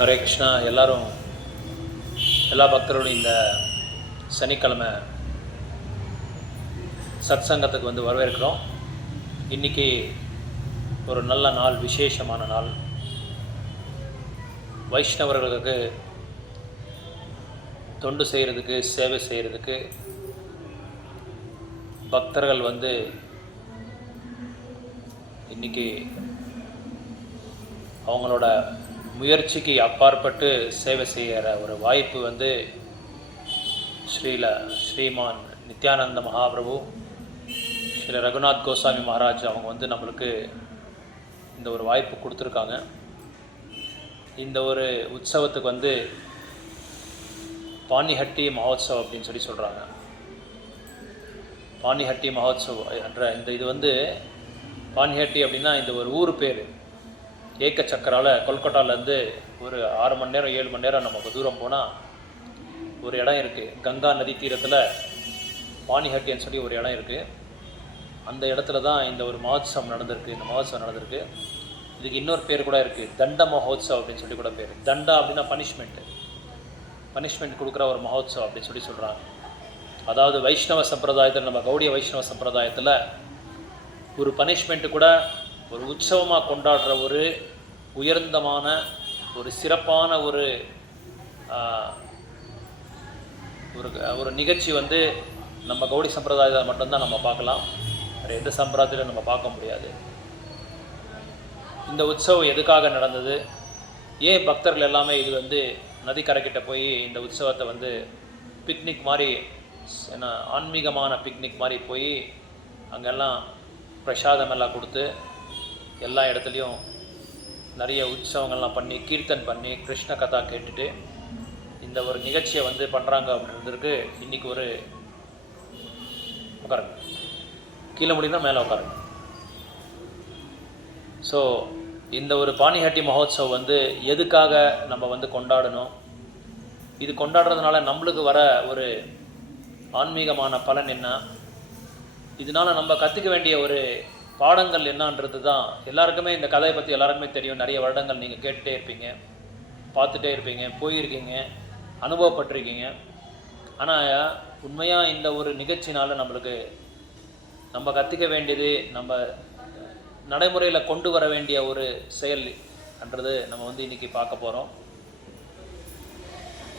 ஹரே கிருஷ்ணா. எல்லா பக்தரோடும் இந்த சனிக்கிழமை சத் சங்கத்துக்கு வந்து வரவேற்கிறோம். இன்றைக்கி ஒரு நல்ல நாள், விசேஷமான நாள். வைஷ்ணவர்களுக்கு தொண்டு செய்கிறதுக்கு, சேவை செய்கிறதுக்கு பக்தர்கள் வந்து இன்றைக்கி அவங்களோட முயற்சிக்கு அப்பாற்பட்டு சேவை செய்கிற ஒரு வாய்ப்பு வந்து ஸ்ரீமான் நித்யானந்த மகாபிரபு, ஸ்ரீ ரகுநாத் கோஸ்வாமி மகாராஜ் அவங்க வந்து நம்மளுக்கு இந்த ஒரு வாய்ப்பு கொடுத்துருக்காங்க. இந்த ஒரு உற்சவத்துக்கு வந்து பானிஹட்டி மகோத்சவ் அப்படின்னு சொல்கிறாங்க. பானிஹட்டி மகோத்சவ் என்ற இது வந்து பானிஹட்டி அப்படின்னா இந்த ஒரு ஊர் பேர். ஏக்க சக்கரால் கொல்கட்டாலேருந்து ஒரு 6 மணி நேரம் 7 மணி நேரம் நமக்கு தூரம் போனால் ஒரு இடம் இருக்குது. கங்கா நதி தீரத்தில் பானிஹட்டின்னு சொல்லி ஒரு இடம் இருக்குது. அந்த இடத்துல தான் இந்த ஒரு மகோத்சவம் நடந்திருக்கு. இந்த மகோத்சவம் நடந்திருக்கு. இதுக்கு இன்னொரு பேர் கூட இருக்குது, தண்ட மகோத்சவ் அப்படின்னு சொல்லி கூட பேர். தண்டா அப்படின்னா பனிஷ்மெண்ட் கொடுக்குற ஒரு மகோத்சவம் அப்படின்னு சொல்கிறாங்க. அதாவது வைஷ்ணவ சம்பிரதாயத்தில், நம்ம கௌடிய வைஷ்ணவ சம்பிரதாயத்தில் ஒரு பனிஷ்மெண்ட்டு கூட ஒரு உற்சவமாக கொண்டாடுற ஒரு உயர்ந்தமான ஒரு சிறப்பான ஒரு ஒரு நிகழ்ச்சி வந்து நம்ம கௌடி சம்பிரதாயத்தில் மட்டும்தான் நம்ம பார்க்கலாம். வேறு எந்த சம்பிரதாயத்திலும் நம்ம பார்க்க முடியாது. இந்த உற்சவம் எதுக்காக நடந்தது, ஏன் பக்தர்கள் எல்லாமே இது வந்து நதிக்கரைக்கிட்ட போய் இந்த உற்சவத்தை வந்து பிக்னிக் மாதிரி, என்ன ஆன்மீகமான பிக்னிக் மாதிரி போய் அங்கெல்லாம் பிரசாதம் எல்லாம் கொடுத்து எல்லா இடத்துலையும் நிறைய உற்சவங்கள்லாம் பண்ணி, கீர்த்தன் பண்ணி, கிருஷ்ண கதா கேட்டுட்டு இந்த ஒரு நிகழ்ச்சியை வந்து பண்ணுறாங்க அப்படின்றதுக்கு இன்றைக்கி ஒரு உட்காருங்க, கீழே முடியும்னா மேலே உட்காருங்க. ஸோ இந்த ஒரு பானிஹட்டி மகோத்சவ் வந்து எதுக்காக நம்ம வந்து கொண்டாடணும், இது கொண்டாடுறதுனால நம்மளுக்கு வர ஒரு ஆன்மீகமான பலன் என்ன, இதனால் நம்ம கற்றுக்க வேண்டிய ஒரு பாடங்கள் என்னன்றது தான். எல்லாருக்குமே இந்த கதையை பற்றி எல்லாருக்குமே தெரியும். நிறைய வருடங்கள் நீங்கள் கேட்டுகிட்டே இருப்பீங்க, பார்த்துட்டே இருப்பீங்க, போயிருக்கீங்க, அனுபவப்பட்டிருக்கீங்க. ஆனால் உண்மையாக இந்த ஒரு நிகழ்ச்சினால் நம்ம கற்றுக்க வேண்டியது, நம்ம நடைமுறையில் கொண்டு வர வேண்டிய ஒரு செயல் என்றது நம்ம வந்து இன்றைக்கி பார்க்க போகிறோம்.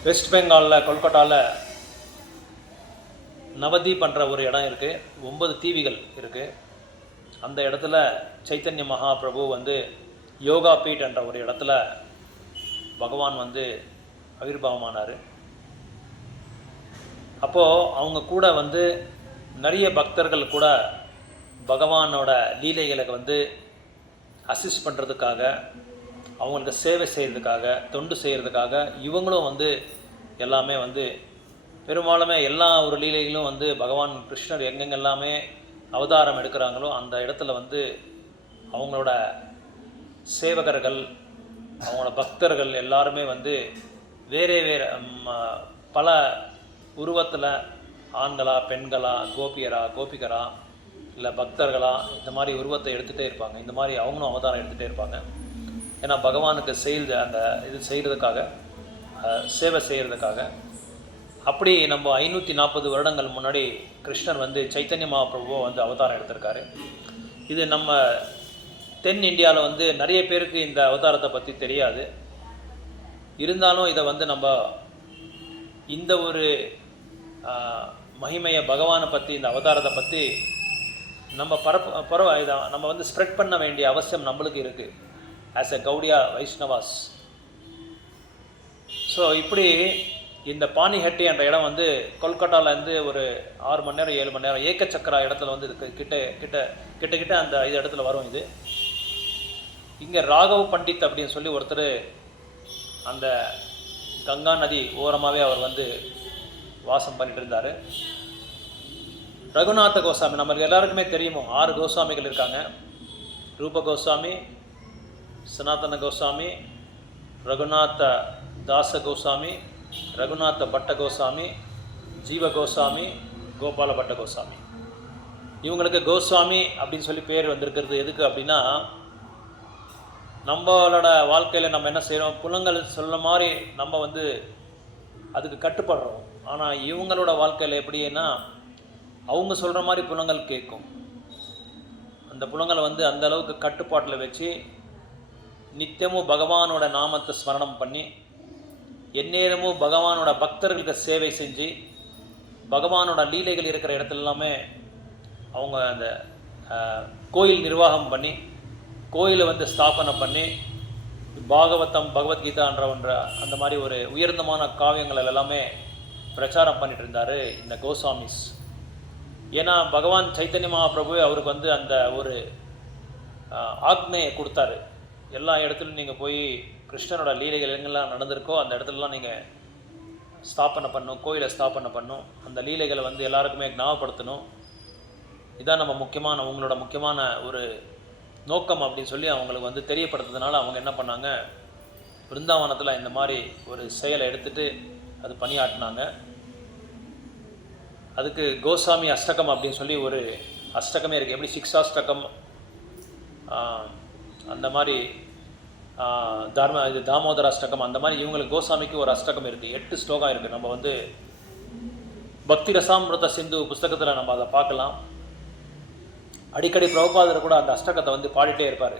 வெஸ்ட் பெங்காலில் கொல்கட்டாவில் நவதீப் என்ற ஒரு இடம் இருக்குது. 9 தீவுகள் இருக்குது. அந்த இடத்துல சைத்தன்ய மகாபிரபு வந்து யோகா பீட் என்ற ஒரு இடத்துல பகவான் வந்து ஆவிர்வாவமானார். அப்போது அவங்க கூட வந்து நிறைய பக்தர்கள் கூட பகவானோட லீலைகளுக்கு வந்து அசிஸ்ட் பண்ணுறதுக்காக, அவங்களுக்கு சேவை செய்கிறதுக்காக, தொண்டு செய்கிறதுக்காக இவங்களும் வந்து எல்லாமே வந்து பெரும்பாலுமே எல்லா ஒரு லீலைகளும் வந்து பகவான் கிருஷ்ணர் எங்கெங்கெல்லாமே அவதாரம் எடுக்கிறாங்களோ அந்த இடத்துல வந்து அவங்களோட சேவகர்கள், அவங்களோட பக்தர்கள் எல்லாருமே வந்து வேறு பல உருவத்தில், ஆண்களா, பெண்களா, கோபிகரா இல்லை பக்தர்களா, இந்த மாதிரி உருவத்தை எடுத்துகிட்டே இருப்பாங்க. இந்த மாதிரி அவங்களும் அவதாரம் எடுத்துகிட்டே இருப்பாங்க. ஏன்னா பகவானுக்கு அந்த இது செய்கிறதுக்காக, சேவை செய்கிறதுக்காக. அப்படி நம்ம 540 வருடங்கள் முன்னாடி கிருஷ்ணர் வந்து சைத்தன்ய மகாபிரபுவை வந்து அவதாரம் எடுத்திருக்காரு. இது நம்ம தென் இந்தியாவில் வந்து நிறைய பேருக்கு இந்த அவதாரத்தை பற்றி தெரியாது. இருந்தாலும் இதை வந்து நம்ம இந்த ஒரு மகிமையை, பகவானை பற்றி, இந்த அவதாரத்தை பற்றி நம்ம நம்ம வந்து ஸ்ப்ரெட் பண்ண வேண்டிய அவசியம் நம்மளுக்கு இருக்குது ஆஸ் எ கௌடியா வைஷ்ணவாஸ். ஸோ இப்படி இந்த பானிஹட்டி என்ற இடம் வந்து கொல்கட்டாவிலேருந்து ஒரு 6 மணி நேரம் 7 மணி நேரம் ஏக்க சக்கரா இடத்துல வந்து கிட்ட அந்த இது இடத்துல வரும். இது இங்கே ராகவ் பண்டித் அப்படின்னு சொல்லி ஒருத்தர் அந்த கங்கா நதி ஓரமாகவே அவர் வந்து வாசம் பண்ணிட்டு இருந்தார். ரகுநாத கோஸ்வாமி, நம்மளுக்கு எல்லாருக்குமே தெரியுமோ 6 கோஸ்வாமிகள் இருக்காங்க. ரூப கோஸ்வாமி, சனாதன கோஸ்வாமி, ரகுநாத தாச கோஸ்வாமி, ரகுநாத பட்ட கோஸ்வாமி, ஜீவ கோஸ்வாமி, கோபால பட்ட கோஸ்வாமி. இவங்களுக்கு கோஸ்வாமி அப்படின்னு சொல்லி பேர் வந்திருக்கிறது எதுக்கு அப்படின்னா, நம்மளோட வாழ்க்கையில் நம்ம என்ன செய்கிறோம், புலங்கள் சொல்ல மாதிரி நம்ம வந்து அதுக்கு கட்டுப்படுறோம். ஆனால் இவங்களோட வாழ்க்கையில் எப்படின்னா அவங்க சொல்கிற மாதிரி புலங்கள் கேட்கும். அந்த புலங்களை வந்து அந்த அளவுக்கு கட்டுப்பாட்டில் வச்சு நித்தியமும் பகவானோட நாமத்தை ஸ்மரணம் பண்ணி எந்நேரமும் பகவானோட பக்தர்களுக்கு சேவை செஞ்சு பகவானோட லீலைகள் இருக்கிற இடத்துல எல்லாமே அவங்க அந்த கோயில் நிர்வாகம் பண்ணி கோயிலை வந்து ஸ்தாபனை பண்ணி பாகவதம் பகவத்கீதான்ற அந்த மாதிரி ஒரு உயர்ந்தமான காவியங்கள் எல்லாமே பிரச்சாரம் பண்ணிட்டு இருந்தார் இந்த கோஸ்வாமிஸ். ஏன்னா பகவான் சைத்தன்ய மகாபிரபு அவருக்கு வந்து அந்த ஒரு ஆக்ஞையை கொடுத்தாரு, எல்லா இடத்துலையும் நீங்கள் போய் கிருஷ்ணனோட லீலைகள் எங்கெல்லாம் நடந்திருக்கோ அந்த இடத்துலலாம் நீங்கள் ஸ்தாபனை பண்ணணும், கோயிலை ஸ்தாபனை பண்ணணும், அந்த லீலைகளை வந்து எல்லாருக்குமே ஞாபகப்படுத்தணும். இதான் நம்ம முக்கியமான உங்களோட முக்கியமான ஒரு நோக்கம் அப்படின்னு சொல்லி அவங்களுக்கு வந்து தெரியப்படுத்துறதுனால அவங்க என்ன பண்ணாங்க, பிருந்தாவனத்தில் இந்த மாதிரி ஒரு செயலை எடுத்துகிட்டு அது பணியாட்டினாங்க. அதுக்கு கோஸ்வாமி அஷ்டகம் அப்படின்னு சொல்லி ஒரு அஷ்டகமே இருக்குது. எப்படி சிக்ஷாஷ்டகம் அந்த மாதிரி இது தாமோதர அஷ்டகம் அந்த மாதிரி இவங்களுக்கு கோஸ்வாமிக்கு ஒரு அஷ்டகம் இருக்குது. 8 ஸ்லோகம் இருக்குது. நம்ம வந்து பக்தி ரசாமிருத சிந்து புஸ்தகத்தில் நம்ம அதை பார்க்கலாம். அடிக்கடி பிரபுபாதர் கூட அந்த அஷ்டகத்தை வந்து பாடிட்டே இருப்பார்.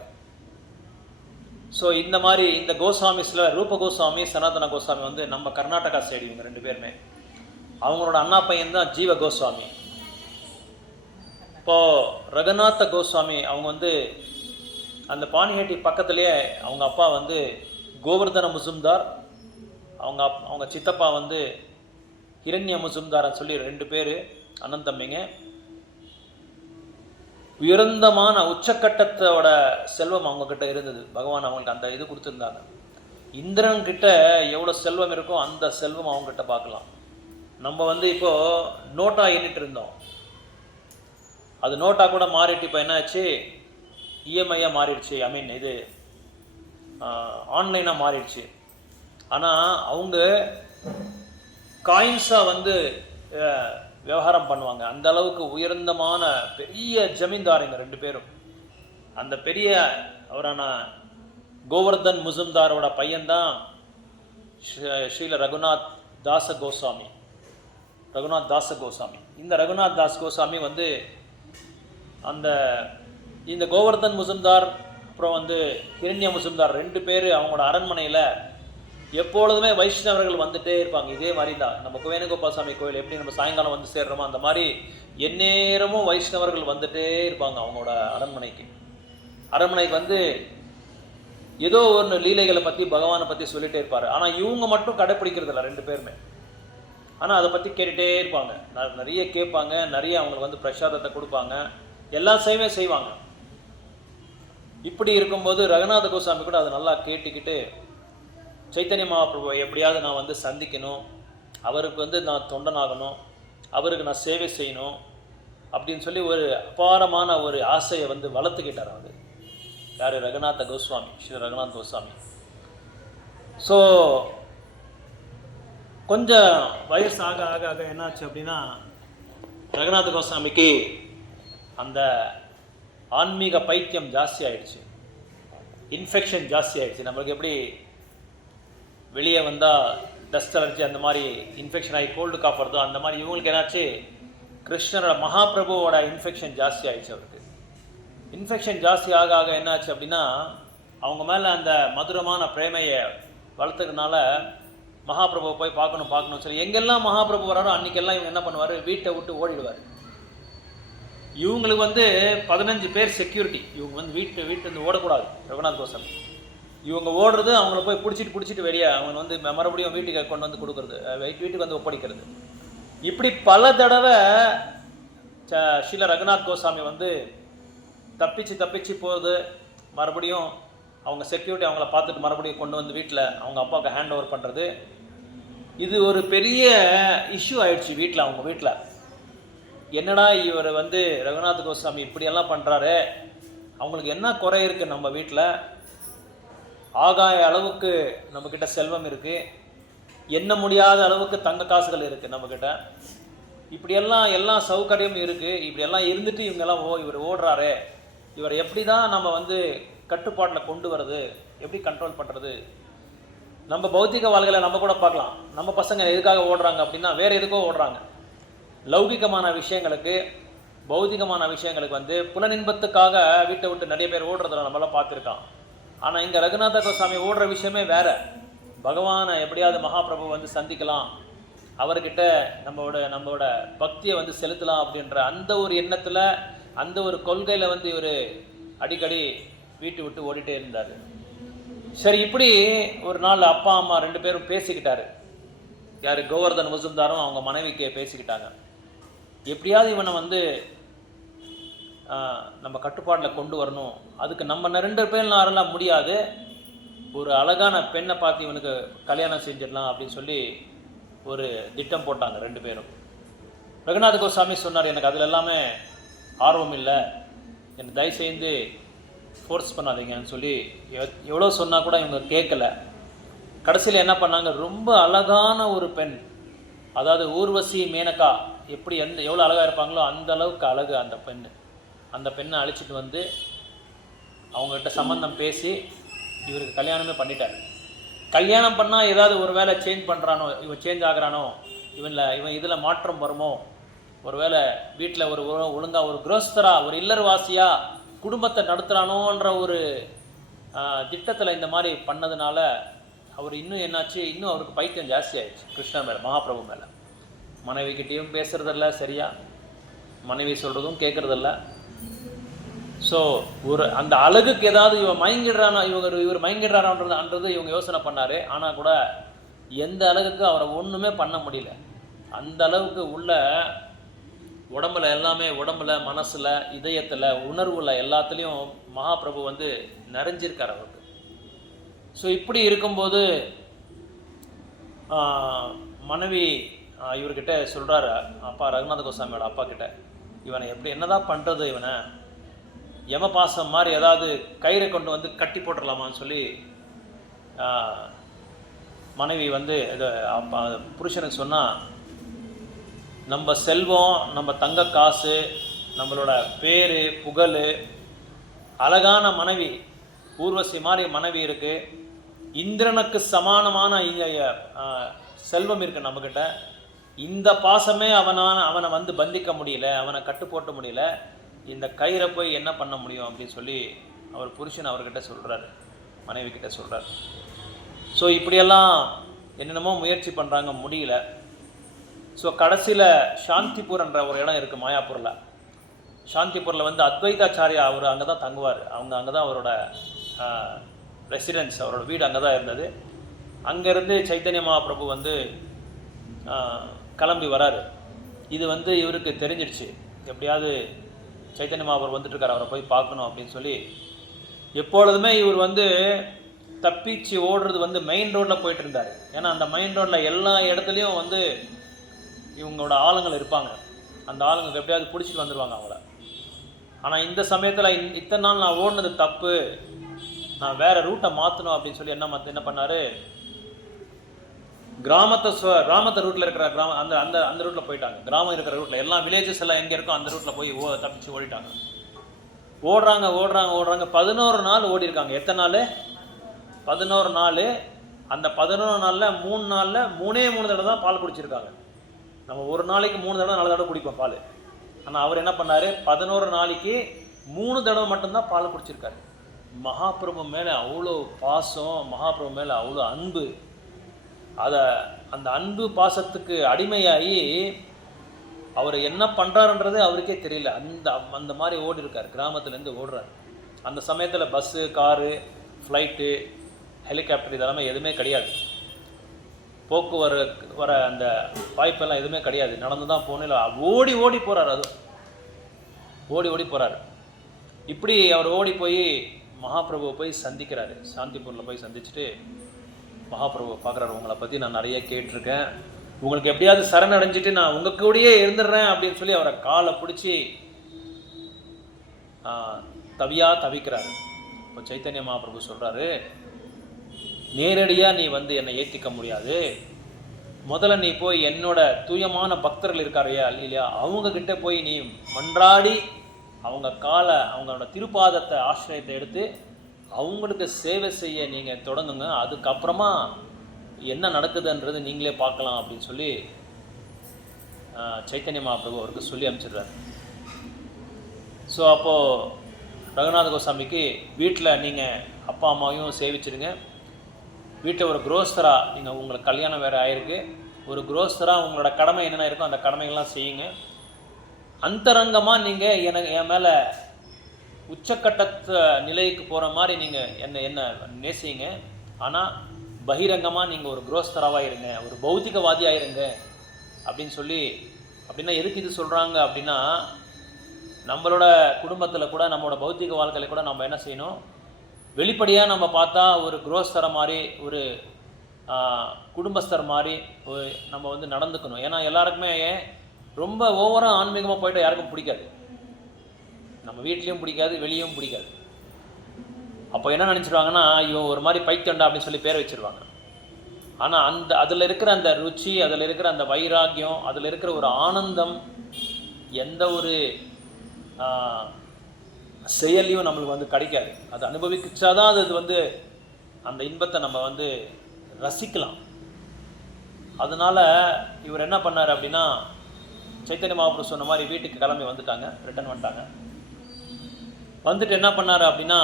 ஸோ இந்த மாதிரி இந்த கோஸ்வாமிஸில் ரூப கோஸ்வாமி சனாதன கோஸ்வாமி வந்து நம்ம கர்நாடகா சைடு இவங்க 2 பேருமே. அவங்களோட அண்ணா பையன் தான் ஜீவ கோஸ்வாமி. இப்போது ரகுநாத கோஸ்வாமி அவங்க வந்து அந்த பானிஹட்டி பக்கத்துலேயே அவங்க அப்பா வந்து கோவர்தன முசும்தார், அவங்க சித்தப்பா வந்து ஹிரண்ய முசும்தார்னு சொல்லி 2 பேர் அண்ணன் தம்பிங்க. உயர்ந்தமான உச்சக்கட்டத்தோட செல்வம் அவங்கக்கிட்ட இருந்தது. பகவான் அவங்களுக்கு அந்த இது கொடுத்துருந்தாங்க. இந்திரன்கிட்ட எவ்வளோ செல்வம் இருக்கோ அந்த செல்வம் அவங்ககிட்ட பார்க்கலாம். நம்ம வந்து இப்போது நோட்டாக எண்ணிட்டு இருந்தோம், அது நோட்டாக கூட மாறிட்டு இப்போ என்னாச்சு, இஎம்ஐயாக மாறிடுச்சு. ஐ மீன் இது ஆன்லைனாக மாறிடுச்சு. ஆனால் அவங்க காயின்ஸாக வந்து விவகாரம் பண்ணுவாங்க. அந்த அளவுக்கு உயர்ந்தமான பெரிய ஜமீன்தாருங்க 2 பேரும். அந்த பெரிய அவரான கோவர்தன் முசும்தாரோட பையன்தான் ஸ்ரீல ரகுநாத் தாச கோஸ்வாமி. இந்த ரகுநாத் தாஸ் கோஸ்வாமி வந்து இந்த கோவர்தன் முசும்தார் அப்புறம் வந்து ஹிரண்ய முசும்தார் 2 பேர் அவங்களோட அரண்மனையில் எப்பொழுதுமே வைஷ்ணவர்கள் வந்துட்டே இருப்பாங்க. இதே மாதிரி தான் நம்ம வேணுகோபால் சாமி கோயில் எப்படி நம்ம சாயங்காலம் வந்து சேர்றோமோ அந்த மாதிரி எந்நேரமும் வைஷ்ணவர்கள் வந்துட்டே இருப்பாங்க அவங்களோட அரண்மனைக்கு வந்து ஏதோ ஒன்று லீலைகளை பற்றி பகவானை பற்றி சொல்லிகிட்டே இருப்பார். ஆனால் இவங்க மட்டும் கடைப்பிடிக்கிறதில்ல 2 பேருமே. ஆனால் அதை பற்றி கேட்டுகிட்டே இருப்பாங்க, நிறைய கேட்பாங்க, நிறைய அவங்களுக்கு வந்து பிரசாதத்தை கொடுப்பாங்க, எல்லா சேவையும் செய்வாங்க. இப்படி இருக்கும்போது ரகுநாத கோஸ்வாமி கூட அதை நல்லா கேட்டுக்கிட்டு சைத்தன்ய மகாபிரபு எப்படியாவது நான் வந்து சந்திக்கணும், அவருக்கு வந்து நான் தொண்டனாகணும், அவருக்கு நான் சேவை செய்யணும் அப்படின்னு சொல்லி ஒரு அபாரமான ஒரு ஆசையை வந்து வளர்த்துக்கிட்டார். அது யார்? ரகுநாத கோஸ்வாமி, ஸ்ரீ ரகுநாத் கோஸ்வாமி. ஸோ கொஞ்சம் வயசு ஆக ஆக ஆக என்னாச்சு அப்படின்னா ரகுநாத கோஸ்வாமிக்கு அந்த ஆன்மீக பைத்தியம் ஜாஸ்தி ஆகிடுச்சு, இன்ஃபெக்ஷன் ஜாஸ்தி ஆகிடுச்சு. நம்மளுக்கு எப்படி வெளியே வந்தால் டஸ்ட் அலர்ஜி அந்த மாதிரி இன்ஃபெக்ஷன் ஆகி கோல்டு காஃப் வருதோ அந்த மாதிரி இவங்களுக்கு என்னாச்சு, கிருஷ்ணரோட மகாபிரபுவோட இன்ஃபெக்ஷன் ஜாஸ்தி ஆகிடுச்சு. அவருக்கு இன்ஃபெக்ஷன் ஜாஸ்தி ஆக ஆக என்னாச்சு அப்படின்னா அவங்க மேலே அந்த மதுரமான பிரேமையை வளர்த்துறதுனால மகாபிரபுவை போய் பார்க்கணும் சொல்லி எங்கெல்லாம் மகாபிரபு வராரோ அன்றைக்கெல்லாம் இவங்க என்ன பண்ணுவார், வீட்டை விட்டு ஓடிடுவார். இவங்களுக்கு வந்து 15 பேர் செக்யூரிட்டி. இவங்க வந்து வீட்டு வந்து ஓடக்கூடாது. ரகுநாத் கோஸ்வாமி இவங்க ஓடுறது, அவங்கள போய் பிடிச்சிட்டு வெளியே அவங்க வந்து மறுபடியும் வீட்டுக்கு கொண்டு வந்து கொடுக்குறது, வீட்டுக்கு வந்து ஒப்படைக்கிறது. இப்படி பல தடவை ஸ்ரீல ரகுநாத் கோஸ்வாமி வந்து தப்பிச்சு போகிறது, மறுபடியும் அவங்க செக்யூரிட்டி அவங்கள பார்த்துட்டு மறுபடியும் கொண்டு வந்து வீட்டில் அவங்க அப்பாவுக்கு ஹேண்ட் ஓவர் பண்ணுறது. இது ஒரு பெரிய இஷ்யூ ஆயிடுச்சு வீட்டில். அவங்க வீட்டில் என்னடா இவர் வந்து ரகுநாத் கோஸ்வாமி இப்படியெல்லாம் பண்ணுறாரு, அவங்களுக்கு என்ன குறை இருக்குது, நம்ம வீட்டில் ஆகாய அளவுக்கு நம்மக்கிட்ட செல்வம் இருக்குது, எண்ண முடியாத அளவுக்கு தங்க காசுகள் இருக்குது நம்மக்கிட்ட, இப்படியெல்லாம் சௌகரியம் இருக்குது, இப்படியெல்லாம் இருந்துட்டு இவங்கெல்லாம் இவர் ஓடுறாரு, இவர் எப்படி தான் நம்ம வந்து கட்டுப்பாட்டில் கொண்டு வர்றது, எப்படி கண்ட்ரோல் பண்ணுறது? நம்ம பௌத்திக வாழ்க்கையில் நம்ம கூட பார்க்கலாம். நம்ம பசங்க எதுக்காக ஓடுறாங்க அப்படின்னா வேறு எதுக்கோ ஓடுறாங்க. லௌகிகமான விஷயங்களுக்கு, பௌதிகமான விஷயங்களுக்கு வந்து புலனின்பத்துக்காக வீட்டை விட்டு நிறைய பேர் ஓடுறதில்ல, நம்மளாம் பார்த்துருக்கான். ஆனால் இங்கே ரகுநாத கோஸ்வாமி ஓடுற விஷயமே வேறு. பகவானை எப்படியாவது மகாபிரபு வந்து சந்திக்கலாம், அவர்கிட்ட நம்மளோட பக்தியை வந்து செலுத்தலாம் அப்படின்ற அந்த ஒரு எண்ணத்தில், அந்த ஒரு கொள்கையில் வந்து இவர் அடிக்கடி வீட்டை விட்டு ஓடிட்டே இருந்தார். சரி, இப்படி ஒரு நாள் அப்பா அம்மா 2 பேரும் பேசிக்கிட்டாரு. யார்? கோவர்தன் மஜும்தாரும் அவங்க மனைவிக்கு பேசிக்கிட்டாங்க. எப்படியாவது இவனை வந்து நம்ம கட்டுப்பாட்டில் கொண்டு வரணும், அதுக்கு நம்ம 2 பேர்லாம் முடியாது, ஒரு அழகான பெண்ணை பார்த்து இவனுக்கு கல்யாணம் செஞ்சிடலாம் அப்படின்னு சொல்லி ஒரு திட்டம் போட்டாங்க 2 பேரும். ரகுநாத கோஸ்வாமி சொன்னார், எனக்கு அதில் எல்லாமே ஆர்வம் இல்லை, என்னை தயவு செய்து ஃபோர்ஸ் பண்ணாதீங்கன்னு சொல்லி எவ்வளோ சொன்னால் கூட இவங்க கேட்கல. கடைசியில் என்ன பண்ணாங்க, ரொம்ப அழகான ஒரு பெண், அதாவது ஊர்வசி மேனகா எப்படி எவ்வளோ அழகாக இருப்பாங்களோ அந்த அளவுக்கு அழகு அந்த பெண். அந்த பெண்ணை அழைச்சிட்டு வந்து அவங்ககிட்ட சம்மந்தம் பேசி இவருக்கு கல்யாணமே பண்ணிட்டார். கல்யாணம் பண்ணால் ஏதாவது ஒரு வேளை சேஞ்ச் பண்ணுறானோ, இவன் சேஞ்ச் ஆகிறானோ, இவன் இதில் மாற்றம் வருமோ, ஒரு வேளை வீட்டில் ஒரு ஒழுங்காக ஒரு கிரகஸ்தரா, ஒரு இல்லறவாசியாக குடும்பத்தை நடத்துகிறானோன்ற ஒரு திட்டத்தில் இந்த மாதிரி பண்ணதுனால அவர் இன்னும் என்னாச்சு, இன்னும் அவருக்கு பைத்தியம் ஜாஸ்தி ஆயிடுச்சு கிருஷ்ணா மேலே, மகாபிரபு மேலே. மனைவிக்கிட்டேயும் பேசுகிறதில்ல சரியா, மனைவி சொல்கிறதும் கேட்குறதில்ல. ஸோ ஒரு அந்த அழகுக்கு ஏதாவது இவன் மயங்கிடுறானா, இவர் மயங்கிடுறாரான்றது இவங்க யோசனை பண்ணார். ஆனால் கூட எந்த அழகுக்கு அவரை ஒன்றுமே பண்ண முடியல. அந்த அளவுக்கு உள்ள உடம்புல எல்லாமே, உடம்புல, மனசில், இதயத்தில், உணர்வில் எல்லாத்துலேயும் மகாபிரபு வந்து நிறைஞ்சிருக்கார் அவருக்கு. ஸோ இப்படி இருக்கும்போது மனைவி இவர்கிட்ட சொல்கிறாரு, அப்பா ரகுநாத கோஸ்வாமியோட அப்பா கிட்ட, இவனை எப்படி என்னதான் பண்ணுறது, இவனை யமபாசம் மாதிரி ஏதாவது கயிறை கொண்டு வந்து கட்டி போட்டுடலாமான்னு சொல்லி மனைவி வந்து அப்பா புருஷனுக்கு சொன்னால், நம்ம செல்வம், நம்ம தங்க காசு, நம்மளோட பேர் புகழ், அழகான மனைவி, ஊர்வசி மாதிரி மனைவி இருக்குது, இந்திரனுக்கு சமானமான செல்வம் இருக்குது நம்மக்கிட்ட, இந்த பாசமே அவனை வந்து பந்திக்க முடியல, அவனை கட்டு போட்ட முடியல, இந்த கயிறை போய் என்ன பண்ண முடியும் அப்படின்னு சொல்லி அவர் புருஷன் அவர்கிட்ட சொல்கிறார், மனைவி கிட்ட சொல்கிறார். ஸோ இப்படியெல்லாம் என்னென்னமோ முயற்சி பண்ணுறாங்க, முடியல. ஸோ கடைசியில் சாந்திபூர்ன்ற ஒரு இடம் இருக்குது மாயாப்பூரில். சாந்திபூரில் வந்து அத்வைதாச்சாரியா அவர் அங்கே தான் தங்குவார். அங்கே தான் அவரோட ரெசிடென்ஸ், அவரோட வீடு அங்கே தான் இருந்தது. அங்கேருந்து சைத்தன்ய மகாபிரபு வந்து கிளம்பி வராரு. இது வந்து இவருக்கு தெரிஞ்சிடுச்சு, எப்படியாவது சைத்தன்ய மகாபிரபு வந்துட்டுருக்கார், அவரை போய் பார்க்கணும் அப்படின்னு சொல்லி. எப்பொழுதுமே இவர் வந்து தப்பிச்சு ஓடுறது வந்து மெயின் ரோட்டில் போயிட்டு இருந்தார். ஏன்னா அந்த மெயின் ரோட்டில் எல்லா இடத்துலையும் வந்து இவங்களோட ஆளுங்கள் இருப்பாங்க, அந்த ஆளுங்களுக்கு எப்படியாவது பிடிச்சிட்டு வந்துடுவாங்க அவங்கள. ஆனால் இந்த சமயத்தில் இத்தனை நாள் நான் ஓடினது தப்பு, நான் வேறு ரூட்டை மாற்றணும் அப்படின்னு சொல்லி என்ன பண்ணார், கிராமத்தை ரூட்டில் இருக்கிற அந்த அந்த அந்த ரூட்டில் போயிட்டாங்க. கிராமம் இருக்கிற ரூட்டில், எல்லா வில்லேஜஸ் எல்லாம் எங்கே இருக்கோ அந்த ரூட்டில் போய் தப்பிச்சு ஓடிட்டாங்க. ஓடுறாங்க 11 நாள் ஓடி இருக்காங்க. எத்தனை நாள்? 11 நாள். அந்த 11 நாளில் 3 நாளில் 3 தடவை தான் பால் குடிச்சிருக்காங்க. நம்ம ஒரு நாளைக்கு 3 தடவை 4 தடவை குடிப்போம் பால். ஆனால் அவர் என்ன பண்ணார், 11 நாளைக்கு 3 தடவை மட்டும்தான் பால் குடிச்சிருக்காரு. மகாபிரபு மேலே அவ்வளோ பாசம், மகாபிரபு மேலே அவ்வளோ அன்பு. அந்த அன்பு பாசத்துக்கு அடிமையாகி அவர் என்ன பண்ணுறாருன்றது அவருக்கே தெரியல. அந்த மாதிரி ஓடி இருக்கார், கிராமத்துலேருந்து ஓடுறார். அந்த சமயத்தில் பஸ்ஸு, காரு, ஃப்ளைட்டு, ஹெலிகாப்டர் இதெல்லாமே எதுவுமே கிடையாது. போக்குவரத்து வர அந்த வாய்ப்பெல்லாம் எதுவுமே கிடையாது. நடந்து தான் போகணும். ஓடி போகிறார், அதுவும் ஓடி போகிறார். இப்படி அவர் ஓடி போய் மகாபிரபுவை போய் சந்திக்கிறாரு. சாந்திபூரில் போய் சந்திச்சுட்டு மகாபிரபுவை பார்க்குறாரு. உங்களை பற்றி நான் நிறைய கேட்டிருக்கேன், உங்களுக்கு எப்படியாவது சரணடைஞ்சிட்டு நான் உங்கள் கூடயே இருந்துடுறேன் அப்படின்னு சொல்லி அவரை காலை பிடிச்சி தவிக்கிறாரு. இப்போ சைத்தன்ய மகாபிரபு சொல்கிறாரு, நேரடியாக நீ வந்து என்னை ஏற்றிக்க முடியாது, முதல்ல நீ போய் என்னோட தூயமான பக்தர்கள் இருக்காரையா இல்லையா, அவங்கக்கிட்ட போய் நீ மன்றாடி அவங்களோட திருப்பாதத்தை ஆசிரியத்தை எடுத்து அவங்களுக்கு சேவை செய்ய நீங்கள் தொடங்குங்க, அதுக்கப்புறமா என்ன நடக்குதுன்றது நீங்களே பார்க்கலாம் அப்படின்னு சொல்லி சைத்தன்ய மகாபிரபு அவருக்கு சொல்லி அனுப்பிச்சிடுறாரு. ஸோ அப்போது ரகுநாத கோசாமிக்கு வீட்டில் நீங்கள் அப்பா அம்மாவையும் சேவிச்சிடுங்க. வீட்டில் ஒரு குரோஸ்தராக நீங்கள் உங்களுக்கு கல்யாணம் வேறு ஆயிருக்கு, ஒரு குரோஸ்தராக உங்களோட கடமை என்னென்ன இருக்கோ அந்த கடமைகள்லாம் செய்யுங்க. அந்தரங்கமாக நீங்கள் என் மேலே உச்சக்கட்ட நிலைக்கு போகிற மாதிரி நீங்கள் என்ன நேசிங்க. ஆனால் பகிரங்கமாக நீங்கள் ஒரு குரோஸ்தராவாக இருங்க, ஒரு பௌத்திகவாதியாக இருங்க அப்படின்னு சொல்லி. அப்படின்னா எதுக்கு இது சொல்கிறாங்க அப்படின்னா, நம்மளோட குடும்பத்தில் கூட நம்மளோட பௌத்திக வாழ்க்கையில் கூட நம்ம என்ன செய்யணும், வெளிப்படையாக நம்ம பார்த்தா ஒரு குரோஸ்தரை மாதிரி ஒரு குடும்பஸ்தர் மாதிரி நம்ம வந்து நடந்துக்கணும். ஏன்னா எல்லாருக்குமே ரொம்ப ஓவராக ஆன்மீகமாக போய்ட்டு யாருக்கும் பிடிக்காது, நம்ம வீட்லேயும் பிடிக்காது, வெளியும் பிடிக்காது. அப்போ என்ன நினச்சிடுவாங்கன்னா, இவன் ஒரு மாதிரி பைத்தண்டா அப்படின்னு சொல்லி பேர் வச்சுருவாங்க. ஆனால் அதில் இருக்கிற அந்த ருச்சி, அதில் இருக்கிற அந்த வைராக்கியம், அதில் இருக்கிற ஒரு ஆனந்தம் எந்த ஒரு செயலையும் நம்மளுக்கு வந்து கிடைக்காது. அது அனுபவிச்சாதான் அது வந்து அந்த இன்பத்தை நம்ம வந்து ரசிக்கலாம். அதனால் இவர் என்ன பண்ணார் அப்படின்னா, சைத்தன்ய மகாபிரபு சொன்ன மாதிரி வீட்டுக்கு கிளம்பி வந்துட்டாங்க, ரிட்டர்ன் வந்துட்டாங்க. வந்துட்டு என்ன பண்ணார் அப்படின்னா,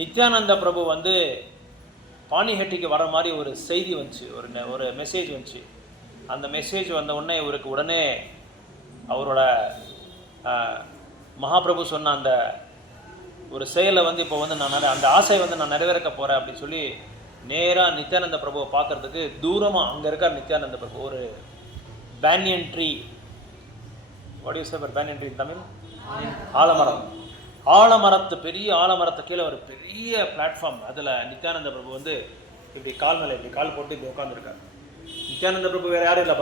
நித்யானந்த பிரபு வந்து பாணிஹட்டிக்கு வர மாதிரி ஒரு செய்தி வந்துச்சு, ஒரு மெசேஜ் வந்துச்சு. அந்த மெசேஜ் வந்த உடனே இவருக்கு உடனே அவரோட மகாபிரபு சொன்ன அந்த ஒரு செயலை வந்து இப்போ வந்து அந்த ஆசை வந்து நான் நிறைவேற்க போகிறேன் அப்படின்னு சொல்லி நேராக நித்யானந்த பிரபுவை பார்க்குறதுக்கு தூரமாக அங்கே இருக்கார் நித்யானந்த பிரபு. ஒரு banyan tree, what you say for banyan tree இன் தமிழ்? ஆலமரம். ஆலமரத்து, பெரிய ஆலமரத்து கீழே ஒரு பெரிய பிளாட்ஃபார்ம், அதில் நித்யானந்த பிரபு வந்து இப்படி கால் மேலே இப்படி கால் போட்டு இப்படி உட்காந்துருக்காரு. நித்யானந்த பிரபு வேறு யாரும் இல்லை,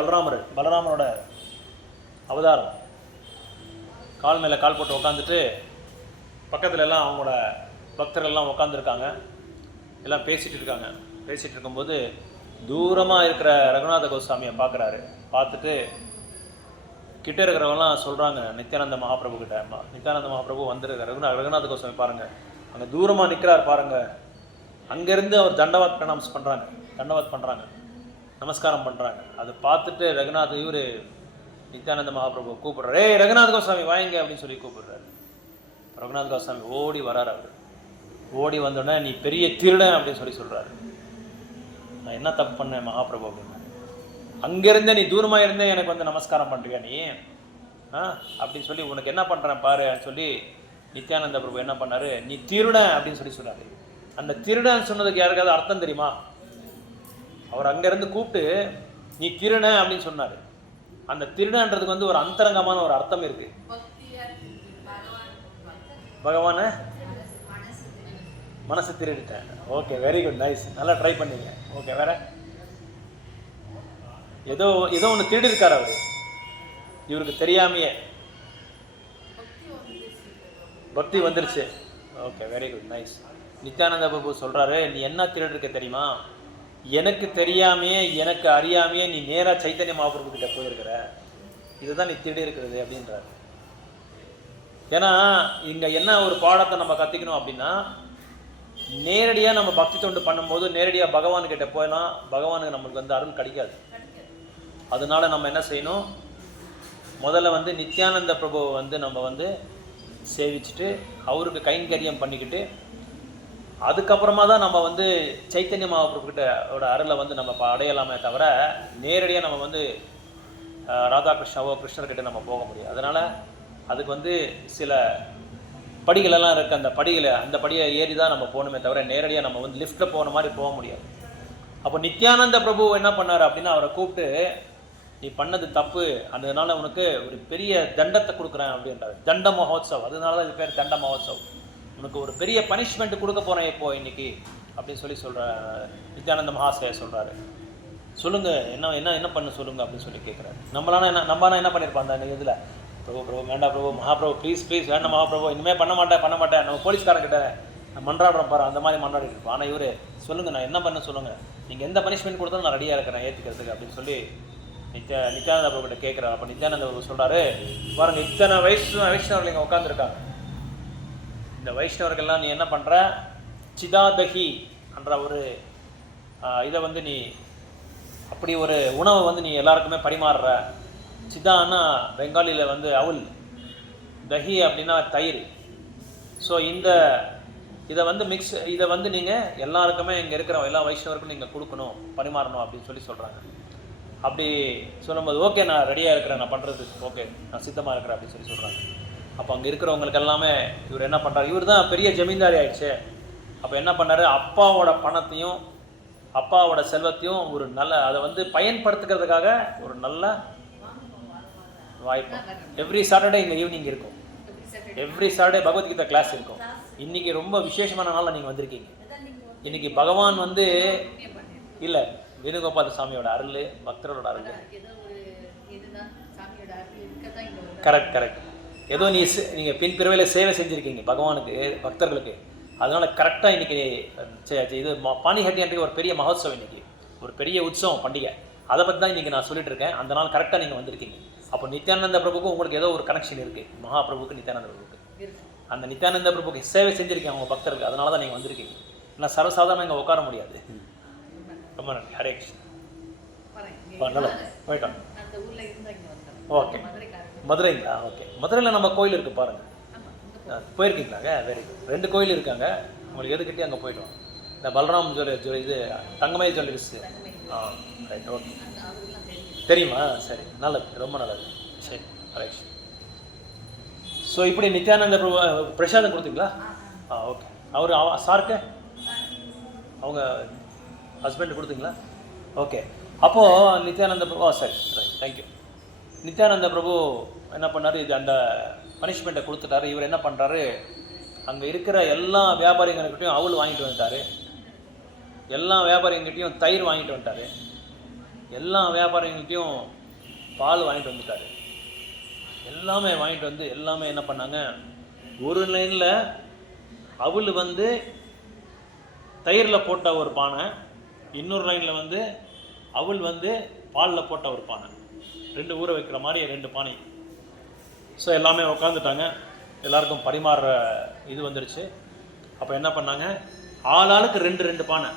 பலராமரோட அவதாரம். கால் மேலே கால் போட்டு உட்காந்துட்டு பக்கத்தில் எல்லாம் அவங்களோட பக்தர்கள்லாம் உட்காந்துருக்காங்க, எல்லாம் பேசிகிட்டு இருக்காங்க. பேசிகிட்டு இருக்கும்போது தூரமாக இருக்கிற ரகுநாத கோஸ்வாமியை பார்க்குறாரு. பார்த்துட்டு கிட்டே இருக்கிறவங்கலாம் சொல்கிறாங்க நித்யானந்த மகாபிரபு கிட்ட, நித்யானந்த மகாபிரபு வந்துருக்கார், ரகுநாத கோஸ்வாமி பாருங்கள் அங்கே தூரமாக நிற்கிறார் பாருங்கள். அங்கேருந்து அவர் தண்டவாத் பிரணாம்ஸ் பண்ணுறாங்க, நமஸ்காரம் பண்ணுறாங்க. அதை பார்த்துட்டு இவர் நித்யானந்த மகாபிரபு கூப்பிட்றாரு, ஏய் ரகுநாத கோஸ்வாமி வாங்க அப்படின்னு சொல்லி கூப்பிடுறாரு. ரகுநாத கோஸ்வாமி ஓடி வரார். அவர் ஓடி வந்தோடனே, நீ பெரிய திருடன் அப்படின்னு சொல்லி சொல்கிறாரு. நான் என்ன தப்பு பண்ணேன் மகாபிரபு அப்படின்னு? அங்கேருந்தே நீ தூரமாக இருந்தே எனக்கு வந்து நமஸ்காரம் பண்ணுறியா நீ அப்படின்னு சொல்லி, உனக்கு என்ன பண்ணுறேன் பாரு சொல்லி நித்யானந்த பிரபு என்ன பண்ணார், நீ திருடன் அப்படின்னு சொல்லி சொன்னார். அந்த திருடன் சொன்னதுக்கு யாருக்காவது அர்த்தம் தெரியுமா? அவர் அங்கேருந்து கூப்பிட்டு நீ திருடன் அப்படின்னு சொன்னார். அந்த திருடன்றதுக்கு வந்து ஒரு அந்தரங்கமான ஒரு அர்த்தம் இருக்குது. பகவான மனசு திருடிட்டேன். ஓகே, வெரி குட், நைஸ், நல்லா ட்ரை பண்ணீங்க. ஓகே, வேற ஏதோ ஒன்று திருடி இருக்கார் அவர், இவருக்கு தெரியாமையே. பக்தி வந்துருச்சு. Okay, very good, nice. Nithyananda Prabhu சொல்கிறாரு, நீ என்ன திருடி இருக்க தெரியுமா? எனக்கு தெரியாமையே, எனக்கு அறியாமையே நீ நேராக சைத்தன்ய மகாபிரபு கிட்ட போயிருக்கிற, இதுதான் நீ திருடி இருக்கிறது அப்படின்றாரு. ஏன்னா இங்கே என்ன ஒரு பாடத்தை நம்ம கற்றுக்கணும் அப்படின்னா, நேரடியாக நம்ம பக்தி தொண்டு பண்ணும்போது நேரடியாக பகவான்கிட்ட போயிடலாம், பகவானுக்கு நம்மளுக்கு வந்து அருள் கிடைக்காது. அதனால நம்ம என்ன செய்யணும், முதல்ல வந்து நித்யானந்த பிரபுவை வந்து நம்ம வந்து சேவிச்சுட்டு அவருக்கு கைங்கரியம் பண்ணிக்கிட்டு அதுக்கப்புறமா தான் நம்ம வந்து சைத்தன்ய மகாபிரபுக்கிட்ட அருளை வந்து நம்ம அடையலாமே தவிர நேரடியாக நம்ம வந்து ராதாகிருஷ்ணாவோ கிருஷ்ணர்கிட்ட நம்ம போக முடியும். அதனால் அதுக்கு வந்து சில படிகளெல்லாம் இருக்குது, அந்த படியை ஏறி தான் நம்ம போகணுமே தவிர நேரடியாக நம்ம வந்து லிஃப்ட்டில் போன மாதிரி போக முடியாது. அப்போ நித்யானந்த பிரபு என்ன பண்ணார் அப்படின்னா, அவரை கூப்பிட்டு நீ பண்ணது தப்பு, அதனால உனக்கு ஒரு பெரிய தண்டத்தை கொடுக்குறேன் அப்படின்றாரு. தண்ட மகோத்சவ், அதனால தான் இது பேர் தண்ட மகோத்சவ். உனக்கு ஒரு பெரிய பனிஷ்மெண்ட் கொடுக்க போகிறேன் இப்போ இன்னைக்கு அப்படின்னு சொல்லி நித்யானந்த மகாசய சொல்கிறாரு. சொல்லுங்கள், என்ன பண்ண சொல்லுங்கள் அப்படின்னு சொல்லி கேட்குறாரு. நம்மளானா என்ன பண்ணியிருப்பான் அந்த இதில், பிரபு வேண்டாம் பிரபு, மகாபிரபு ப்ளீஸ் வேண்டாம் மகாபிரபு, இனிமேல் பண்ண மாட்டேன், நம்ம போலீஸ்காரங்கிட்ட நான் மன்றாடுறோம் பாரு, அந்த மாதிரி மன்றாடிட்டு இருப்போம். ஆனால் இவர் சொல்லுங்கள், நான் என்ன பண்ண சொல்லுங்கள், நீங்கள் எந்த பனிஷ்மெண்ட் கொடுத்தாலும் நான் ரெடியாக இருக்கிறேன் ஏற்றுக்கிறதுக்கு அப்படின்னு சொல்லி நித்யானந்த பிரபுகிட்ட கேட்குறாரு. அப்போ நித்யானந்த பிரபு சொல்கிறாரு, பாருங்க இத்தனை வைஷ்ணவர்கள் இங்கே உட்காந்துருக்காங்க, இந்த வைஷ்ணவர்கள்லாம் நீ என்ன பண்ணுற, சிதாதகி என்ற ஒரு இதை வந்து நீ அப்படி ஒரு உணவை வந்து நீ எல்லாருக்குமே பரிமாறுற. சிதான்னா பெங்காலியில் வந்து அவுல், தஹி அப்படின்னா தயிர். ஸோ இதை வந்து இதை வந்து நீங்கள் எல்லாருக்குமே இங்கே இருக்கிற எல்லா வைஷ்ணவருக்கும் நீங்கள் கொடுக்கணும், பரிமாறணும் அப்படின்னு சொல்கிறாங்க. அப்படி சொல்லும்போது ஓகே நான் ரெடியாக இருக்கிறேன், நான் பண்ணுறதுக்கு ஓகே, நான் சித்தமாக இருக்கிறேன் அப்படின்னு சொல்கிறாங்க. அப்போ அங்கே இருக்கிறவங்களுக்கு எல்லாமே இவர் என்ன பண்ணுறாரு, இவர் தான் பெரிய ஜமீன்தாரி ஆயிடுச்சு. அப்போ என்ன பண்ணாரு, அப்பாவோட பணத்தையும் அப்பாவோட செல்வத்தையும் ஒரு நல்ல அதை வந்து பயன்படுத்துக்கிறதுக்காக ஒரு நல்ல வாய்ப்பு. எவ்ரி சாட்டர்டே இங்கே ஈவினிங் இருக்கும், எவ்ரி சாட்டர்டே பகவத்கீதா கிளாஸ் இருக்கும். இன்றைக்கி ரொம்ப விசேஷமான நாளில் நீங்கள் வந்திருக்கீங்க. இன்றைக்கி பகவான் வந்து இல்லை வேணுகோபால சாமியோட அருள், பக்தரோட அருள். கரெக்ட். ஏதோ நீங்கள் பின்பிறவையில் சேவை செஞ்சுருக்கீங்க பகவானுக்கு, பக்தர்களுக்கு. அதனால் கரெக்டாக இன்றைக்கி இது பாணிஹட்டி அன்றைக்கு ஒரு பெரிய மகோத்சவம், இன்றைக்கி ஒரு பெரிய உற்சவம், பண்டிகை. அதை பற்றி தான் இன்றைக்கி நான் சொல்லிட்டு இருக்கேன். அந்த நாள் கரெக்டாக நீங்கள் வந்திருக்கீங்க. அப்போ நித்யானந்த பிரபுக்கும் உங்களுக்கு ஏதோ ஒரு கனெக்ஷன் இருக்குது, மகாபிரபுக்கு நித்யானந்த பிரபுக்கு. அந்த நித்யானந்த பிரபுக்கு சேவை செஞ்சுருக்கேன் அவங்க பக்தருக்கு, அதனால தான் நீங்கள் வந்திருக்கீங்க. ஏன்னா சர்வசாதாரணம் இங்கே உட்கார முடியாது. ரொம்ப நன்றி. ஹரே கிருஷ்ணன். நல்லா போயிட்டோம். ஓகே, மதுரைங்களா? ஓகே, மதுரையில் நம்ம கோயில் இருக்குது பாருங்கள், போயிருக்கீங்களாங்க? Very good. 2 கோயில் இருக்காங்க, உங்களுக்கு எதுக்கிட்டே அங்கே போய்ட்டோம். இந்த பலராம் இது தங்கமய ஜுவல்லரிஸ். Right, okay. தெரியுமா? சரி, நல்லது, ரொம்ப நல்லது. சரி, ரைட். ஸோ இப்படி நித்யானந்த பிரசாதம் கொடுத்தீங்களா? ஓகே. அவர் சாருக்கு அவங்க ஹஸ்பண்ட் கொடுத்தீங்களா? ஓகே. அப்போது நித்யானந்த பிரபு சரி, ரைட், தேங்க்யூ. நித்யானந்த பிரபு என்ன பண்ணார், இது அந்த பனிஷ்மெண்ட்டை கொடுத்துட்டாரு. இவர் என்ன பண்ணுறாரு, அங்கே இருக்கிற எல்லா வியாபாரிங்கள்கிட்டையும் அவள் வாங்கிட்டு வந்துட்டார், எல்லா வியாபாரிங்ககிட்டையும் தயிர் வாங்கிட்டு வந்துட்டார், எல்லா வியாபாரிங்கள்கிட்டையும் பால் வாங்கிட்டு வந்துட்டார். எல்லாமே வாங்கிட்டு வந்து எல்லாமே என்ன பண்ணாங்க, ஒரு லைனில் அவள் வந்து தயிரில் போட்ட ஒரு பானை, இன்னொரு லைனில் வந்து அவள் வந்து பாலில் போட்ட ஒரு பானை, 2 ஊற வைக்கிற மாதிரி 2 பானை. ஸோ எல்லாமே உட்காந்துட்டாங்க, எல்லாருக்கும் பரிமாறுற இது வந்துடுச்சு. அப்போ என்ன பண்ணாங்க, ஆளாளுக்கு 2 பானை.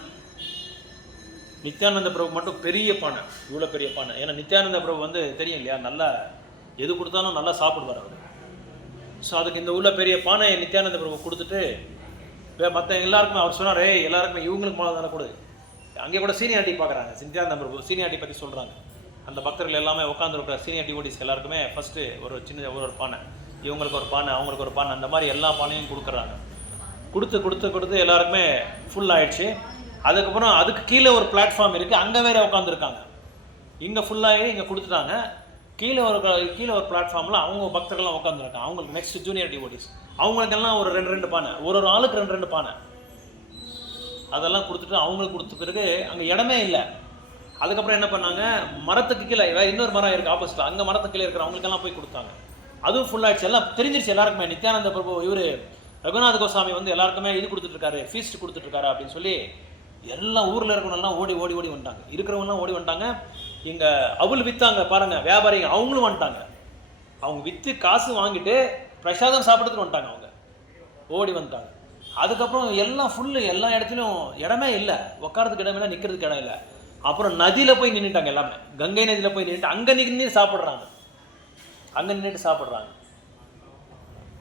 நித்யானந்த பிரபு மட்டும் பெரிய பானை, இவ்வளோ பெரிய பானை. ஏன்னா நித்யானந்த பிரபு வந்து தெரியும் இல்லையா, நல்லா எது கொடுத்தாலும் நல்லா சாப்பிடுவார் அவர். ஸோ அதுக்கு இந்த உள்ள பெரிய பானை நித்யானந்த பிரபு கொடுத்துட்டு மற்ற எல்லாருக்குமே அவர் சொன்னார், எல்லாருக்குமே இவங்களுக்கு மேலே தானே கொடு. அங்கே கூட சீனியாரிட்டி பார்க்குறாங்க, நித்யானந்த பிரபு சீனியாரிட்டி பற்றி சொல்கிறாங்க. அந்த பக்தர்கள் எல்லாமே உட்காந்துருக்கிற சீனியர் டிவோட்டிஸ் எல்லாருக்குமே ஃபஸ்ட்டு ஒரு சின்ன ஒரு பானை, இவங்களுக்கு ஒரு பானை, அவங்களுக்கு ஒரு பானை, அந்த மாதிரி எல்லா பானையும் கொடுக்குறாங்க. கொடுத்து எல்லாருக்குமே ஃபுல் ஆகிடுச்சு. அதுக்கப்புறம் அதுக்கு கீழே ஒரு பிளாட்ஃபார்ம் இருக்குது, அங்கே வேறு உட்காந்துருக்காங்க. இங்கே ஃபுல்லாகி இங்கே கொடுத்துட்டாங்க. கீழே ஒரு பிளாட்ஃபார்மில் அவங்க பக்தர்கள்லாம் உட்காந்துருக்காங்க. அவங்களுக்கு நெக்ஸ்ட் ஜூனியர் டிவோட்டிஸ், அவங்களுக்கெல்லாம் ஒரு 2 பானை, ஒரு ஆளுக்கு 2 பானை. அதெல்லாம் கொடுத்துட்டு அவங்களுக்கு கொடுத்த பிறகு அங்கே இடமே இல்லை. அதுக்கப்புறம் என்ன பண்ணாங்க, மரத்துக்கு கீழே இன்னொரு மரம் இருக்குது ஆப்போசிட்டில், அங்கே மரத்துக்கு கீழே இருக்கிற அவங்களுக்கெல்லாம் போய் கொடுத்தாங்க. அதுவும் ஃபுல்லாகிடுச்சு. எல்லாம் தெரிஞ்சிருச்சு எல்லாருக்குமே, நித்யானந்த பிரபு இவர் ரகுநாத கோஸ்வாமி வந்து எல்லாருக்குமே இது கொடுத்துட்ருக்காரு, ஃபீஸ்ட் கொடுத்துட்ருக்காரு அப்படின்னு சொல்லி எல்லாம் ஊரில் இருக்கிறவங்கலாம் ஓடி வந்துட்டாங்க. இருக்கிறவங்கலாம் ஓடி வந்துட்டாங்க. இங்கே அவள் விற்றாங்க பாருங்கள் வியாபாரிங்க, அவங்களும் வந்துட்டாங்க. அவங்க விற்று காசு வாங்கிட்டு பிரசாதம் சாப்பிட்றதுக்கு வந்துட்டாங்க. அவங்க ஓடி வந்துட்டாங்க. அதுக்கப்புறம் எல்லாம் ஃபுல்லு, எல்லா இடத்துலையும் இடமே இல்லை, உட்காரத்துக்கு இடம் இல்லை, நிற்கிறதுக்கு இடம் இல்லை. அப்புறம் நதியில் போய் நின்றுட்டாங்க எல்லாமே, கங்கை நதியில் போய் நின்றுட்டு அங்கே நின்று சாப்பிட்றாங்க, அங்கே நின்றுட்டு சாப்பிட்றாங்க.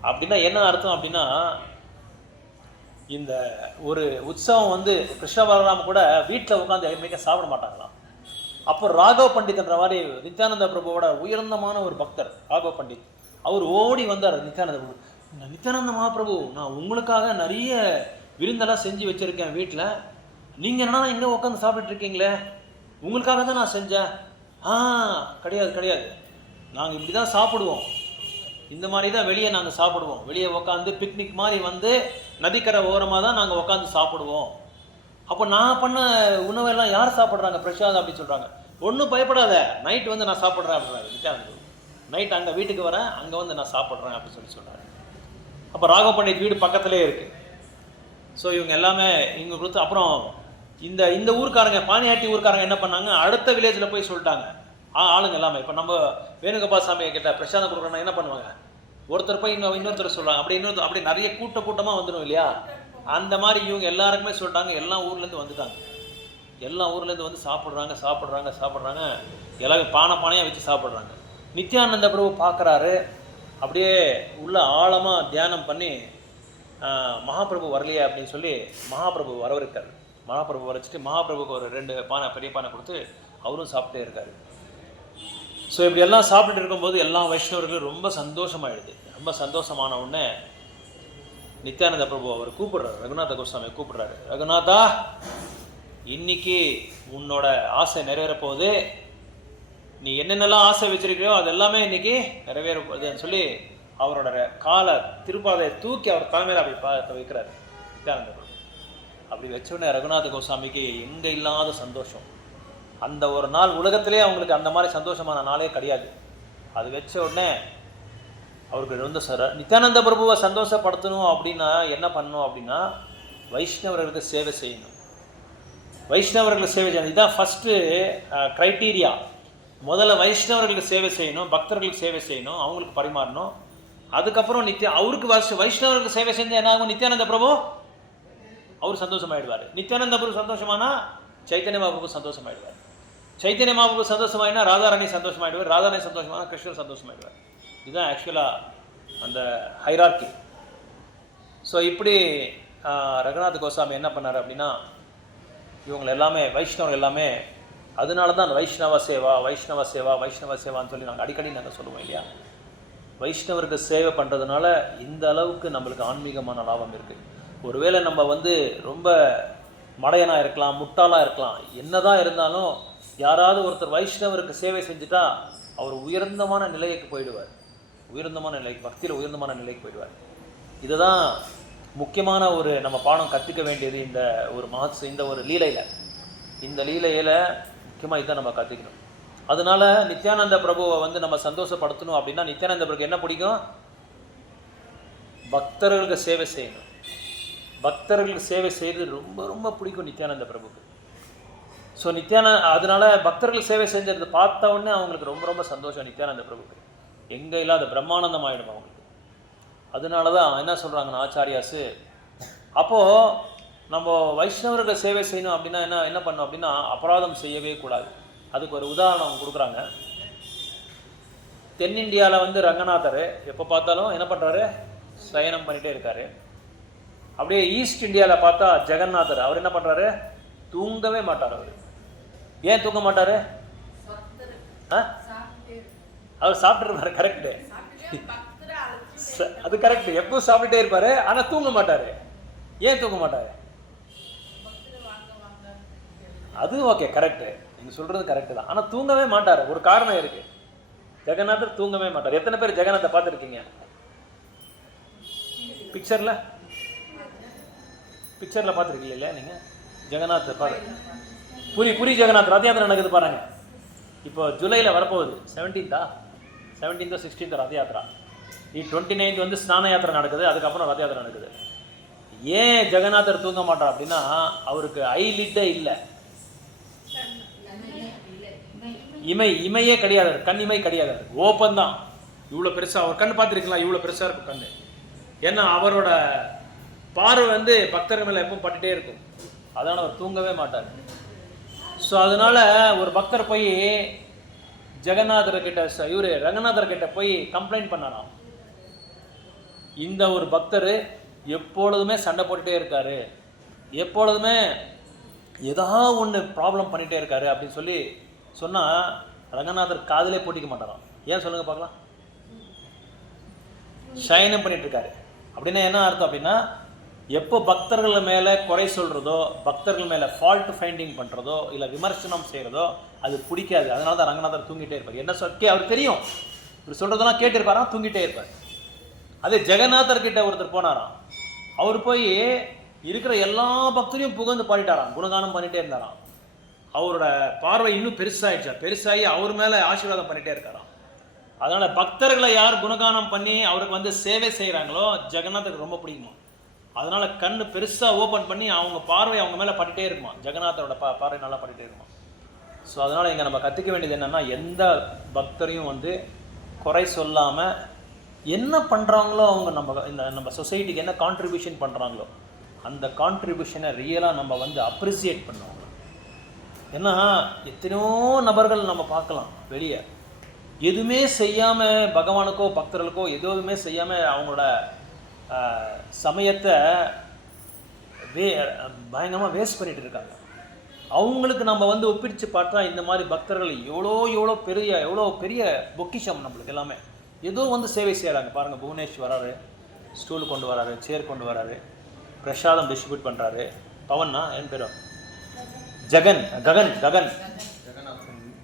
அப்படின்னா என்ன அர்த்தம் அப்படின்னா, இந்த ஒரு உற்சவம் வந்து கிருஷ்ண பலராம கூட வீட்டில் உட்காந்து எப்பவுமே சாப்பிட மாட்டாங்களாம். அப்போ ராகவ் பண்டித்ன்ற மாதிரி நித்யானந்த பிரபுவோட உயர்ந்தமான ஒரு பக்தர் ராகவ் பண்டித், அவர் ஓடி வந்தார். நித்யானந்த பிரபு, நித்யானந்த மகாபிரபு, நான் உங்களுக்காக நிறைய விருந்தெல்லாம் செஞ்சு வச்சுருக்கேன் வீட்டில், நீங்கள் என்னன்னா இங்கே உட்காந்து சாப்பிட்டுருக்கீங்களே, உங்களுக்காக தான் நான் செஞ்சேன். கிடையாது, நாங்கள் இப்படி தான் சாப்பிடுவோம், இந்த மாதிரி தான் வெளியே நாங்கள் சாப்பிடுவோம், வெளியே உட்காந்து பிக்னிக் மாதிரி வந்து நதிக்கரை ஓரமாக தான் நாங்கள் உட்காந்து சாப்பிடுவோம். அப்போ நான் பண்ண உணவெல்லாம் யார் சாப்பிட்றாங்க, பிரசாதம் அப்படின்னு சொல்கிறாங்க. ஒன்றும் பயப்படாத, நைட்டு வந்து நான் சாப்பிட்றேன் அப்படின்றாரு நித்யானந்த. நைட் அங்கே வீட்டுக்கு வரேன், அங்கே வந்து நான் சாப்பிட்றேன் அப்படின்னு சொல்கிறாரு. அப்போ ராகவ் பண்டித் வீடு பக்கத்துலேயே இருக்குது. ஸோ இவங்க எல்லாமே இவங்க கொடுத்து அப்புறம் இந்த ஊருக்காரங்க பாணியாட்டி ஊருக்காரங்க என்ன பண்ணாங்க, அடுத்த வில்லேஜில் போய் சொல்லிட்டாங்க ஆளுங்க எல்லாமே. இப்போ நம்ம வேணுகோபால் சாமியை கிட்ட பிரசாதம் கொடுக்குறோன்னா என்ன பண்ணுவாங்க, ஒருத்தர் போய் இன்னொருத்தர் சொல்கிறாங்க, அப்படி நிறைய கூட்டமாக வந்துடும் இல்லையா. அந்த மாதிரி இவங்க எல்லாருக்குமே சொல்லிட்டாங்க. எல்லா ஊர்லேருந்து வந்துட்டாங்க. எல்லா ஊர்லேருந்து வந்து சாப்பிட்றாங்க. எல்லாரும் பானையாக வச்சு சாப்பிட்றாங்க. நித்யானந்த பிரபு பார்க்குறாரு. அப்படியே உள்ள ஆழமாக தியானம் பண்ணி மகாபிரபு வரலையே அப்படின்னு சொல்லி மகாபிரபு வரவிருக்காரு. மகாபிரபு வரைச்சிட்டு மகாபிரபுக்கு ஒரு 2 பானை பெரிய பானை கொடுத்து அவரும் சாப்பிட்டே இருக்காரு. ஸோ இப்படி எல்லாம் சாப்பிட்டுட்டு இருக்கும்போது எல்லா வைஷ்ணவர்களும் ரொம்ப சந்தோஷமாயிடுது. ரொம்ப சந்தோஷமான உடனே நித்யானந்த பிரபு அவர் கூப்பிடுறாரு, ரகுநாத கோஸ்வாமி கூப்பிடுறாரு. ரகுநாதா, இன்னைக்கு உன்னோட ஆசை நிறைவேற போகுது. நீ என்னென்னலாம் ஆசை வச்சிருக்கியோ அது எல்லாமே இன்னைக்கு நிறைவேற போகுதுன்னு சொல்லி அவரோட காலை திருப்பாதையை தூக்கி அவர் தலைமையில் அப்படி வைக்கிறார் நித்யானந்த பிரபு. அப்படி வச்ச உடனே ரகுநாத கோஸ்வாமிக்கு எங்கே இல்லாத சந்தோஷம். அந்த ஒரு நாள் உலகத்திலே அவங்களுக்கு அந்த மாதிரி சந்தோஷமான நாளே கிடையாது. அது வச்ச உடனே அவருக்கு வந்து நித்யானந்த பிரபுவை சந்தோஷப்படுத்தணும் அப்படின்னா என்ன பண்ணணும் அப்படின்னா வைஷ்ணவர்களுக்கு சேவை செய்யணும். வைஷ்ணவர்களுக்கு சேவை செய்யணும். இதுதான் ஃபஸ்ட்டு க்ரைட்டீரியா. முதல்ல வைஷ்ணவர்களுக்கு சேவை செய்யணும், பக்தர்களுக்கு சேவை செய்யணும், அவங்களுக்கு பரிமாறணும். அதுக்கப்புறம் அவருக்கு வைஷ்ணவர்களுக்கு சேவை செஞ்சு என்ன ஆகும்? நித்யானந்த பிரபு அவர் சந்தோஷமாயிடுவார். நித்யானந்த பிரபு சந்தோஷமானா சைத்தன்ய மகாபிரபு சந்தோஷமாயிடுவார். சைத்தன்ய மகாபிரபு சந்தோஷமாயினா ராதாராணி சந்தோஷமாயிடுவார். ராதாராணி சந்தோஷமான கிருஷ்ணர் சந்தோஷமாயிடுவார். இதுதான் ஆக்சுவலாக அந்த ஹைரார்கி. ஸோ இப்படி ரகுநாத கோஸ்வாமி என்ன பண்ணார் அப்படின்னா இவங்க எல்லாமே வைஷ்ணவர்கள் எல்லாமே, அதனால தான் வைஷ்ணவ சேவான்னு சொல்லி நாங்கள் அடிக்கடி சொல்லுவோம் இல்லையா. வைஷ்ணவருக்கு சேவை பண்ணுறதுனால இந்த அளவுக்கு நம்மளுக்கு ஆன்மீகமான லாபம் இருக்குது. ஒருவேளை நம்ம வந்து ரொம்ப மடையனாக இருக்கலாம், முட்டாளாக இருக்கலாம், என்னதான் இருந்தாலும் யாராவது ஒருத்தர் வைஷ்ணவருக்கு சேவை செஞ்சுட்டா அவர் உயர்ந்தமான நிலைக்கு போயிடுவார். பக்தியில் உயர்ந்தமான நிலைக்கு போயிடுவார். இதுதான் முக்கியமான ஒரு நம்ம பாடம் கற்றுக்க வேண்டியது இந்த ஒரு இந்த ஒரு லீலையில். இந்த லீலையில் முக்கியமாக இதை நம்ம கற்றுக்கணும். அதனால நித்யானந்த பிரபுவை வந்து நம்ம சந்தோஷப்படுத்தணும் அப்படின்னா நித்யானந்த பிரபுக்கு என்ன பிடிக்கும்? பக்தர்களுக்கு சேவை செய்யணும். பக்தர்களுக்கு சேவை செய்கிறது ரொம்ப ரொம்ப பிடிக்கும் நித்யானந்த பிரபுக்கு. ஸோ அதனால பக்தர்களுக்கு சேவை செஞ்சது பார்த்த உடனே அவங்களுக்கு ரொம்ப ரொம்ப சந்தோஷம். நித்யானந்த பிரபுக்கு எங்கே இல்லாத பிரம்மானந்தம் ஆகிடும் அவங்களுக்கு. அதனால தான் என்ன சொல்கிறாங்கன்னா ஆச்சாரியாஸு, அப்போது நம்ம வைஷ்ணவருக்கு சேவை செய்யணும் அப்படின்னா என்ன பண்ணணும் அப்படின்னா அபராதம் செய்யவே கூடாது. அதுக்கு ஒரு உதாரணம் கொடுக்குறாங்க. தென்னிந்தியாவில் வந்து ரங்கநாதர் எப்போ பார்த்தாலும் என்ன பண்ணுறாரு? சயனம் பண்ணிகிட்டே இருக்கார். அப்படியே ஈஸ்ட் இந்தியாவில் பார்த்தா ஜெகநாதர் அவர் என்ன பண்ணுறாரு? தூங்கவே மாட்டார். அவர் ஏன் தூங்க மாட்டார்? அவர் சாப்பிட்டுருப்பாரு. கரெக்டு, அது கரெக்டு. எப்பவும் சாப்பிட்டுட்டே இருப்பார், ஆனால் தூங்க மாட்டார். ஏன் தூங்க மாட்டார்? அது ஓகே, கரெக்டு, நீங்கள் சொல்கிறது கரெக்டு தான். ஆனால் தூங்கவே மாட்டார். ஒரு காரணம் இருக்குது. ஜெகநாதர் தூங்கவே மாட்டார். எத்தனை பேர் ஜெகநாதர் பார்த்துருக்கீங்க? பிக்சரில் பார்த்துருக்கீங்க இல்லையா நீங்கள்? ஜெகநாதர் புரி ஜெகநாத் ரத யாத்திரை நடக்குது பாருங்க. இப்போ ஜூலையில் வரப்போகுது. 17th 16th ரத யாத்திரா. 29th வந்து ஸ்நான யாத்திரை நடக்குது. அதுக்கப்புறம் ரத யாத்திரை நடக்குது. ஏன் ஜெகநாதர் தூங்க மாட்டார் அப்படின்னா அவருக்கு ஐலிட்டே இல்லை, இமையே கிடையாது, கண் இமை கிடையாது, ஓப்பன் தான். இவ்வளோ பெருசாக அவர் கண் பார்த்துருக்கலாம், இவ்வளோ பெருசாக இருக்கும் கண். ஏன்னா அவரோட பார்வை வந்து பக்தர்கள் மேலே எப்பவும் பட்டுகிட்டே இருக்கும். அதனால் அவர் தூங்கவே மாட்டார். ஸோ அதனால் ஒரு பக்தர் போய் ரங்கநாதர்கிட்ட போய் கம்ப்ளைண்ட் பண்ணாராம். இந்த ஒரு பக்தர் எப்பொழுதுமே சண்டை போட்டுகிட்டே இருக்காரு, எப்பொழுதுமே ஏதாவது ஒன்று ப்ராப்ளம் பண்ணிகிட்டே இருக்காரு அப்படின்னு சொல்லி சொன்னால் ரங்கநாதர் காதிலே போட்டிக்க மாட்டாராம். ஏன் சொல்லுங்கள் பார்க்கலாம்? ஷயனம் பண்ணிகிட்ருக்காரு அப்படின்னா என்ன அர்த்தம் அப்படின்னா எப்போ பக்தர்கள் மேலே குறை சொல்கிறதோ, பக்தர்கள் மேலே ஃபால்ட் ஃபைண்டிங் பண்ணுறதோ, இல்லை விமர்சனம் செய்கிறதோ அது பிடிக்காது. அதனால தான் ரங்கநாதர் தூங்கிட்டே இருப்பார். என்ன அவர் தெரியும், இப்படி சொல்கிறதெல்லாம் கேட்டிருப்பாராம், தூங்கிட்டே இருப்பார். அதே ஜெகநாதர்கிட்ட ஒருத்தர் போனாராம். அவர் போய் இருக்கிற எல்லா பக்தரையும் புகழ்ந்து பாடிட்டாராம், குணகானம் பண்ணிகிட்டே இருந்தாராம். அவரோட பார்வை இன்னும் பெருசாகி அவர் மேலே ஆசீர்வாதம் பண்ணிகிட்டே இருக்காராம். அதனால் பக்தர்களை யார் குணகானம் பண்ணி அவருக்கு வந்து சேவை செய்கிறாங்களோ ஜெகநாதருக்கு ரொம்ப பிடிக்குமா. அதனால் கண் பெருசாக ஓப்பன் பண்ணி அவங்க பார்வை அவங்க மேலே பட்டுகிட்டே இருக்குமா. ஜெகநாதரோட பார்வை நல்லா பட்டுகிட்டே இருக்குமா. ஸோ அதனால் இங்கே நம்ம கற்றுக்க வேண்டியது என்னென்னா எந்த பக்தரையும் வந்து குறை சொல்லாமல் என்ன பண்ணுறாங்களோ அவங்க நம்ம சொசைட்டிக்கு என்ன கான்ட்ரிபியூஷன் பண்ணுறாங்களோ அந்த கான்ட்ரிபியூஷனை ரியலாக நம்ம வந்து அப்ரிசியேட் பண்ணுவோம். ஏன்னா எத்தனையோ நபர்கள் நம்ம பார்க்கலாம் வெளியே எதுவுமே செய்யாமல், பகவானுக்கோ பக்தர்களுக்கோ எதுவுமே செய்யாமல் அவங்களோட சமயத்தை பயங்கரமாக வேஸ்ட் பண்ணிகிட்டு இருக்காங்க. அவங்களுக்கு நம்ம வந்து ஒப்பிடிச்சு பார்த்தா இந்த மாதிரி பக்தர்கள் எவ்வளோ பெரிய பொக்கிஷம் நம்மளுக்கு எல்லாமே. ஏதோ வந்து சேவை செய்கிறாங்க பாருங்கள். புவனேஷ் வராரு, ஸ்டூல் கொண்டு வராரு, சேர் கொண்டு வராரு, பிரசாதம் டிஸ்ட்ரிபியூட் பண்ணுறாரு. பவன்னா என் பேரும் ஜகன் ககன் ககன்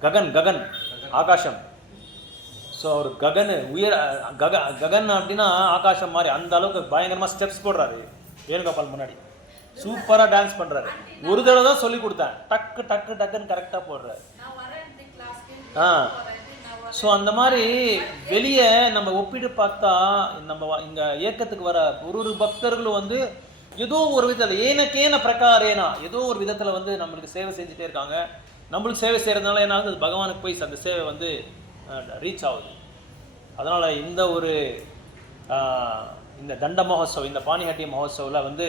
ககன் ககன் ஆகாஷம். ஸோ அவர் ககன் ககன் அப்படின்னா ஆகாஷம் மாதிரி அந்த அளவுக்கு பயங்கரமாக ஸ்டெப்ஸ் போடுறாரு. வேணுகோபால் முன்னாடி சூப்பராக டான்ஸ் பண்ணுறாரு. ஒரு தடவை தான் சொல்லி கொடுத்தேன், டக்கு டக்கு டக்குன்னு கரெக்டாக போடுறாரு. ஸோ அந்த மாதிரி வெளியே நம்ம ஒப்பிட்டு பார்த்தா நம்ம இங்கே இயக்கத்துக்கு வர ஒரு பக்தர்களும் வந்து ஏதோ ஒரு விதத்தில் ஏனக்கேன பிரகாரேனா ஏதோ ஒரு விதத்தில் வந்து நம்மளுக்கு சேவை செஞ்சுட்டே இருக்காங்க. நம்மளுக்கு சேவை செய்கிறதுனால என்ன ஆகுது, பகவானுக்கு போய் அந்த சேவை வந்து ரீச் ஆகுது. அதனால் இந்த தண்ட மகோத்சவம், இந்த பாணிஹட்டி மகோத்சவில் வந்து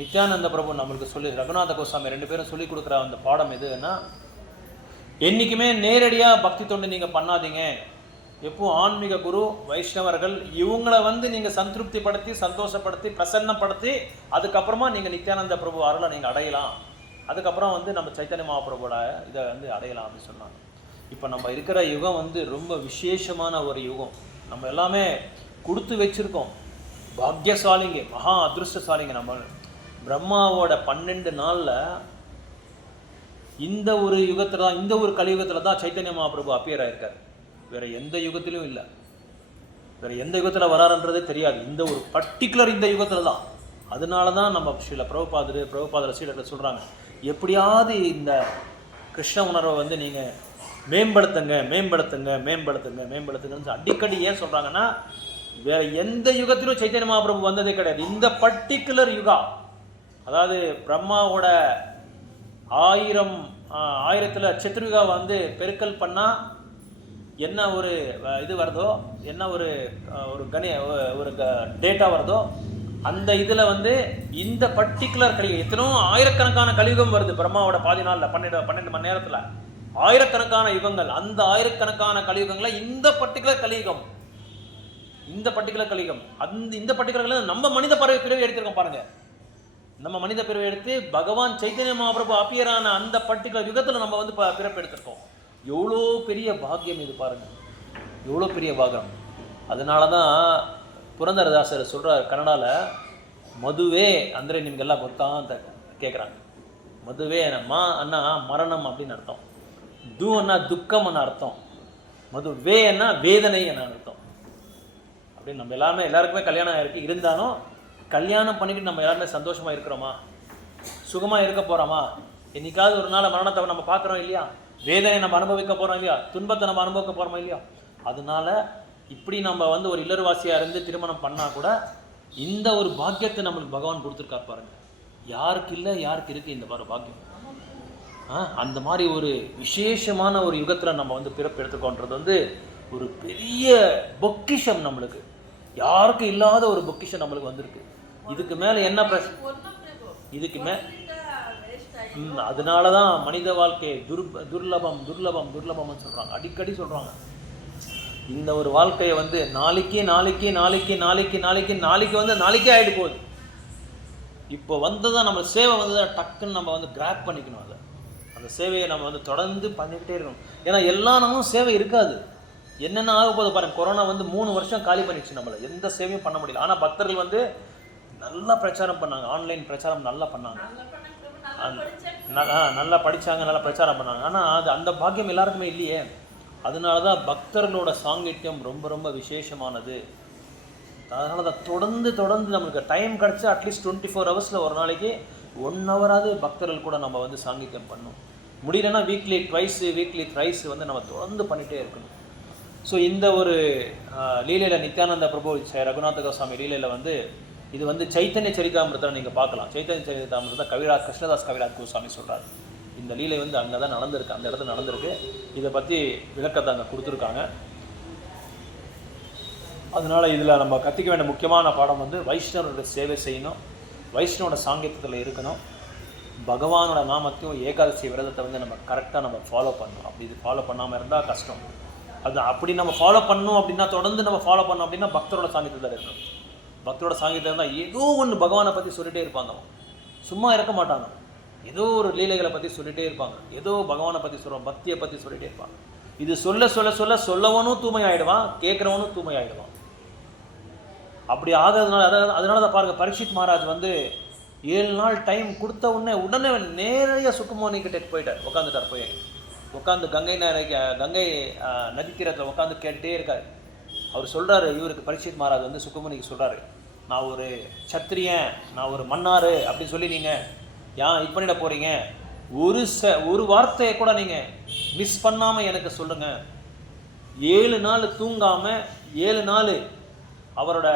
நித்யானந்த பிரபு நம்மளுக்கு சொல்லி, ரகுநாத கோஸ்வாமி 2 பேரும் சொல்லி கொடுக்குற அந்த பாடம் எதுன்னா, என்றைக்குமே நேரடியாக பக்தி தொண்டு நீங்கள் பண்ணாதீங்க. எப்பவும் ஆன்மீக குரு வைஷ்ணவர்கள் இவங்களை வந்து நீங்கள் சந்திருப்தி படுத்தி, சந்தோஷப்படுத்தி, பிரசன்னப்படுத்தி, அதுக்கப்புறமா நீங்கள் நித்யானந்த பிரபு அருளை நீங்கள் அடையலாம். அதுக்கப்புறம் வந்து நம்ம சைத்தன்ய மகாபிரபுவோட இதை வந்து அடையலாம் அப்படின்னு சொன்னாங்க. இப்போ நம்ம இருக்கிற யுகம் வந்து ரொம்ப விசேஷமான ஒரு யுகம். நம்ம எல்லாமே கொடுத்து வச்சுருக்கோம். பாக்யசாலிங்க, மகா அதிருஷ்டசாலிங்க. நம்ம பிரம்மாவோட 12 நாளில் இந்த ஒரு யுகத்தில் தான், இந்த ஒரு கலியுகத்தில் தான் சைத்தன்ய மகாபிரபு அப்பியர் ஆகிருக்கார். வேறு எந்த யுகத்திலும் இல்லை. வேறு எந்த யுகத்தில் வராருன்றதே தெரியாது. இந்த ஒரு பர்டிகுலர் இந்த யுகத்தில் தான். அதனால தான் நம்ம ஸ்ரீல பிரபுபாதர் சீடர்கள் சொல்கிறாங்க, எப்படியாவது இந்த கிருஷ்ண உணர்வை வந்து நீங்கள் மேம்படுத்துங்கன்னு அடிக்கடி ஏன் சொல்கிறாங்கன்னா, வேறு எந்த யுகத்திலும் சைத்தன்ய மகாபிரபு வந்ததே கிடையாது. இந்த பர்டிகுலர் யுகா, அதாவது பிரம்மாவோட 1000 சத்துர்யுகா வந்து பெருக்கல் பண்ணால் என்ன ஒரு இது வருதோ, என்ன ஒரு டேட்டா வருதோ, அந்த இதில் வந்து இந்த பர்டிகுலர் கலியுகம், எத்தனோ ஆயிரக்கணக்கான கலியுகம் வருது பிரம்மாவோட 12 மணி நேரத்தில், ஆயிரக்கணக்கான யுகங்கள். அந்த ஆயிரக்கணக்கான கலியுகங்களில் இந்த பர்டிகுலர் கலியுகம், இந்த பர்டிகுலர் நம்ம மனித பிறவி எடுத்திருக்கோம் பாருங்க. நம்ம மனித பிறவி எடுத்து பகவான் சைத்தன்ய மகாபிரபு அப்பியரான அந்த பர்டிகுலர் யுகத்தில் நம்ம வந்து பிறப்பு எடுத்திருக்கோம். எவ்வளோ பெரிய பாக்கியம் இது பாருங்கள், எவ்வளோ பெரிய பாக்கியம். அதனால தான் புரந்தரதாசர் சொல்கிறார் கன்னடாவில், மதுவே ಅಂದರೆ ನಿಮಗೆಲ್ಲ ಗೊತ್ತಾ ಅಂತ கேட்குறாங்க. மதுவே மா அண்ணா மரணம் அப்படின்னு அர்த்தம், து அண்ணா துக்கம் அண்ணா அர்த்தம், மதுவே அண்ணா வேதனை என்ன அர்த்தம். அப்படின்னு நம்ம எல்லாருக்குமே கல்யாணம் ஆகிருக்கு. இருந்தாலும் கல்யாணம் பண்ணிக்கிட்டு நம்ம எல்லாருமே சந்தோஷமாக இருக்கிறோமா, சுகமாக இருக்க போகிறோமா? என்னைக்காவது ஒரு நாள் மரணத்தை நம்ம பார்க்குறோம் இல்லையா? வேதனை நம்ம அனுபவிக்க போகிறோம் இல்லையா? துன்பத்தை நம்ம அனுபவிக்க போகிறோமா இல்லையா? அதனால இப்படி நம்ம வந்து ஒரு இல்லறவாசியாக இருந்து திருமணம் பண்ணால் கூட இந்த ஒரு பாக்கியத்தை நம்மளுக்கு பகவான் கொடுத்துருக்கார் பாருங்க. யாருக்கு இல்லை, யாருக்கு இருக்குது இந்த மாதிரி பாக்கியம்? அந்த மாதிரி ஒரு விசேஷமான ஒரு யுகத்தில் நம்ம வந்து பிறப்பு எடுத்துக்கோன்றது வந்து ஒரு பெரிய பொக்கிஷம். நம்மளுக்கு யாருக்கும் இல்லாத ஒரு பொக்கிஷம் நம்மளுக்கு வந்திருக்கு. இதுக்கு மேலே என்ன இதுக்கு அதனால தான் மனித வாழ்க்கை துர்லபம்னு சொல்கிறாங்க, அடிக்கடி சொல்கிறாங்க. இந்த ஒரு வாழ்க்கையை வந்து நாளைக்கு வந்து நாளைக்கே ஆகிட்டு போகுது. இப்போ வந்ததான் நம்ம சேவை வந்ததான் டக்குன்னு நம்ம வந்து கிராப் பண்ணிக்கணும். அந்த சேவையை நம்ம வந்து தொடர்ந்து பண்ணிக்கிட்டே இருக்கணும். ஏன்னா எல்லா நாளும் சேவை இருக்காது. என்னென்ன ஆக போது பாருங்கள். கொரோனா வந்து 3 வருஷம் காலி பண்ணிடுச்சு, நம்மளை எந்த சேவையும் பண்ண முடியல. ஆனால் பக்தர்கள் வந்து நல்லா பிரச்சாரம் பண்ணாங்க, ஆன்லைன் பிரச்சாரம் நல்லா பண்ணாங்க, நல்லா படித்தாங்க, நல்லா பிரச்சாரம் பண்ணாங்க. ஆனால் அந்த பாக்கியம் எல்லாருக்குமே இல்லையே. அதனால தான் பக்தர்களோட சாங்கித்யம் ரொம்ப ரொம்ப விசேஷமானது. அதனால தான் தொடர்ந்து நம்மளுக்கு டைம் கிடச்சா அட்லீஸ்ட் 24 ஹவர்ஸில் ஒரு நாளைக்கு 1 ஹவராவது பக்தர்கள் கூட நம்ம வந்து சாங்கித்யம் பண்ணணும். முடியலன்னா வீக்லி த்ரைஸ் வந்து நம்ம தொடர்ந்து பண்ணிகிட்டே இருக்கணும். ஸோ இந்த ஒரு லீலையில் நித்யானந்த பிரபு ரகுநாத கோஸ்வாமி லீலையில் வந்து இது வந்து சைத்தன்ய சரிதாமிரத்தை நீங்கள் பார்க்கலாம். சைத்தன்ய சரிதாமிரத்தை கிருஷ்ணதாஸ் கவிராஜ் கோஸ்வாமி சொல்கிறார். இந்த லீலை வந்து அங்கே தான் நடந்திருக்கு, அந்த இடத்துல நடந்திருக்கு. இதை பற்றி விளக்கத்தை அங்கே கொடுத்துருக்காங்க. அதனால் இதில் நம்ம கற்றுக்க வேண்டிய முக்கியமான பாடம் வந்து வைஷ்ணவர்களுக்கு சேவை செய்யணும். வைஷ்ணவோட சாங்கியத்தில் இருக்கணும். பகவானோட நாமத்தையும் ஏகாதசி விரதத்தை வந்து நம்ம கரெக்டாக நம்ம ஃபாலோ பண்ணணும். அப்படி இது ஃபாலோ பண்ணாமல் இருந்தால் கஷ்டம். அது அப்படி நம்ம ஃபாலோ பண்ணணும் அப்படின்னா, தொடர்ந்து நம்ம ஃபாலோ பண்ணோம் அப்படின்னா பக்தரோட சாங்கியத்தில் தான் இருக்கணும். பக்தரோட சாங்கியத்தில் இருந்தால் ஏதோ ஒன்று பகவானை பற்றி சொல்லிகிட்டே இருப்பாங்க. சும்மா இருக்க மாட்டாங்க. ஏதோ ஒரு லீலைகளை பற்றி சொல்லிகிட்டே இருப்பாங்க. ஏதோ பகவானை பற்றி சொல்லுவாங்க, பக்தியை பற்றி சொல்லிகிட்டே இருப்பாங்க. இது சொல்ல சொல்ல சொல்ல சொல்லவனும் தூய்மை ஆகிடுவான், கேட்குறவனும் தூய்மை ஆகிடுவான். அப்படி ஆகிறதுனால அதனால தான் பாருங்கள், பரீட்சித் மகாராஜ் வந்து 7 நாள் டைம் கொடுத்த உடனே நேரடியாக சுக்குமோனி கிட்ட போயிட்டார். உட்காந்துட்டார். போய் உட்காந்து கங்கை நதி தீரத்தில் உட்காந்து கேட்டுகிட்டே இருக்கார். அவர் சொல்கிறாரு, இவருக்கு பரீட்சித் மகாராஜ் வந்து சுக்குமோனிக்கு சொல்கிறாரு, நான் ஒரு சத்திரியன், நான் ஒரு மன்னார் அப்படின்னு சொல்லி நீங்கள் இது பண்ணிட போகிறீங்க. ஒரு வார்த்தையை கூட நீங்கள் மிஸ் பண்ணாமல் எனக்கு சொல்லுங்கள். 7 நாள் தூங்காமல் 7 நாள் அவரோட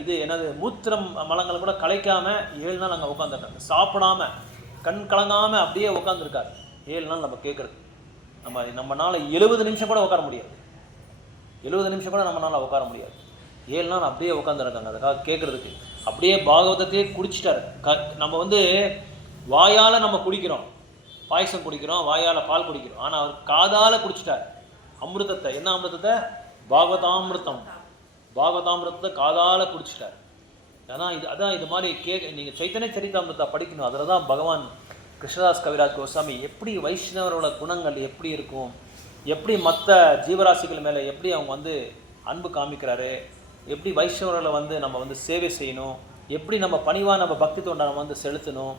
இது என்னது மூத்திரம் மலங்களை கூட கலைக்காமல் 7 நாள் அங்கே உட்காந்துருக்காங்க. சாப்பிடாமல் கண் கலங்காமல் அப்படியே உட்காந்துருக்காரு 7 நாள். நம்ம கேட்குறது நம்மளால் 70 நிமிஷம் கூட உட்கார முடியாது. 70 நிமிஷம் கூட நம்மளால் உட்கார முடியாது. 7 நாள் அப்படியே உட்காந்துருக்காங்க அதுக்காக கேட்குறதுக்கு. அப்படியே பாகவதத்தையே குடிச்சிட்டாரு. நம்ம வந்து வாயால் நம்ம குடிக்கிறோம், பாயசம் குடிக்கிறோம், வாயால் பால் குடிக்கிறோம். ஆனால் அவர் காதால் குடிச்சிட்டார் அமிர்தத்தை. என்ன அமிர்தத்தை? பாகவதாமிரதத்தை காதால் குடிச்சிட்டார். அதான் இது மாதிரி நீங்கள் சைத்தன்ய சரிதாமிரதத்தை படிக்கணும். அதில் தான் பகவான் கிருஷ்ணதாஸ் கவிராஜ் கோஸ்வாமி எப்படி வைஷ்ணவரோட குணங்கள் எப்படி இருக்கும், எப்படி மற்ற ஜீவராசிகள் மேலே எப்படி அவங்க வந்து அன்பு காமிக்கிறாரு, எப்படி வைஷ்ணவர்களை வந்து நம்ம வந்து சேவை செய்யணும், எப்படி நம்ம பணிவாக நம்ம பக்தி தொண்டை நம்ம வந்து செலுத்தணும்.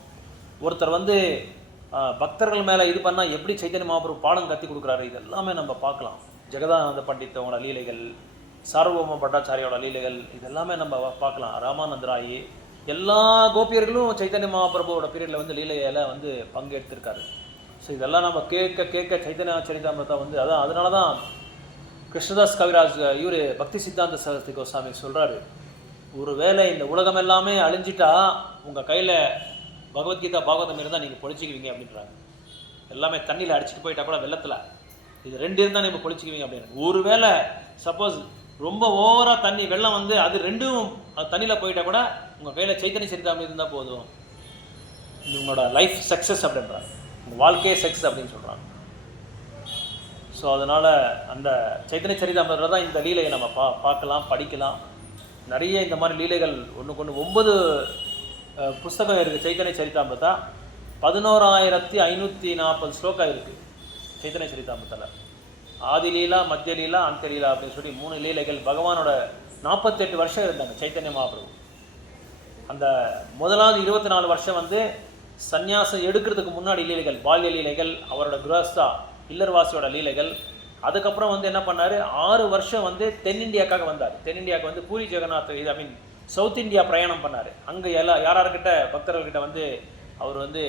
ஒருத்தர் வந்து பக்தர்கள் மேலே இது பண்ணால் எப்படி சைத்தன்ய மகாபிரபு பாடம் கற்றுக் கொடுக்குறாரு, இது எல்லாமே நம்ம பார்க்கலாம். ஜெகதானந்த பண்டித்தவங்களோட லீலைகள், சார்வபௌம பட்டாச்சாரியோட லீலைகள், இதெல்லாமே நம்ம பார்க்கலாம். ராமானந்தராயி, எல்லா கோபியர்களும் சைத்தன்ய மகாபிரபுவோட பீரியடில் வந்து லீலையில் வந்து பங்கெடுத்திருக்காரு. ஸோ இதெல்லாம் நம்ம கேட்க சைத்தன்ய சரிதாமிரதா வந்து அதனால தான் கிருஷ்ணதாஸ் கவிராஜ் இவர் பக்தி சித்தாந்த சரஸ்வதி கோஸ்வாமி சொல்கிறாரு, ஒரு வேளை இந்த உலகம் எல்லாமே அழிஞ்சிட்டா உங்கள் கையில் பகவத்கீதா பாகவதம் இருந்தால் நீங்கள் பொழிச்சிக்குவீங்க அப்படின்றாங்க. எல்லாமே தண்ணியில் அடிச்சுட்டு போயிட்டா கூட வெள்ளத்தில் இது 2 இருந்தால் நீங்கள் பொழிச்சிக்குவீங்க அப்படின்னு. ஒரு வேளை சப்போஸ் ரொம்ப ஓவராக தண்ணி வெள்ளம் வந்து அது 2ம் தண்ணியில் போயிட்டா கூட உங்கள் கையில் சைத்தன்ய சரிதாமிரதம் இருந்தால் போதும், உங்களோட லைஃப் சக்ஸஸ் அப்படின்றாங்க, உங்கள் வாழ்க்கையே சக்ஸஸ் அப்படின்னு சொல்கிறாங்க. ஸோ அதனால் அந்த சைத்தன்ய சரிதாமிரதத்தில் தான் இந்த லீலையை நம்ம பார்க்கலாம், படிக்கலாம். நிறைய இந்த மாதிரி லீலைகள் ஒன்றுக்கு 9 புஸ்தகம் இருக்குது சைத்தன்ய சரிதாமிரதா. 11,540 ஸ்லோகா இருக்குது சைத்தன்ய சரிதாமிரத்தில். ஆதி லீலா, மத்திய லீலா, அந்திய லீலா அப்படின்னு சொல்லி 3 லீலைகள். பகவானோட 48 வருஷம் இருந்தாங்க சைத்தன்ய மகாபிரபு. அந்த முதலாவது 24 வருஷம் வந்து சந்நியாசம் எடுக்கிறதுக்கு முன்னாடி லீலைகள், பால்ய லீலைகள், அவரோட கிரகஸ்தா இல்லர்வாசியோட லீலைகள். அதுக்கப்புறம் வந்து என்ன பண்ணார், 6 வருஷம் வந்து தென்னிந்தியாவுக்காக வந்தார். தென்னிந்தியாவுக்கு வந்து பூரி ஜெகநாத் சவுத் இந்தியா பிரயாணம் பண்ணார். அங்கே யார்கிட்ட பக்தர்கள்கிட்ட வந்து அவர் வந்து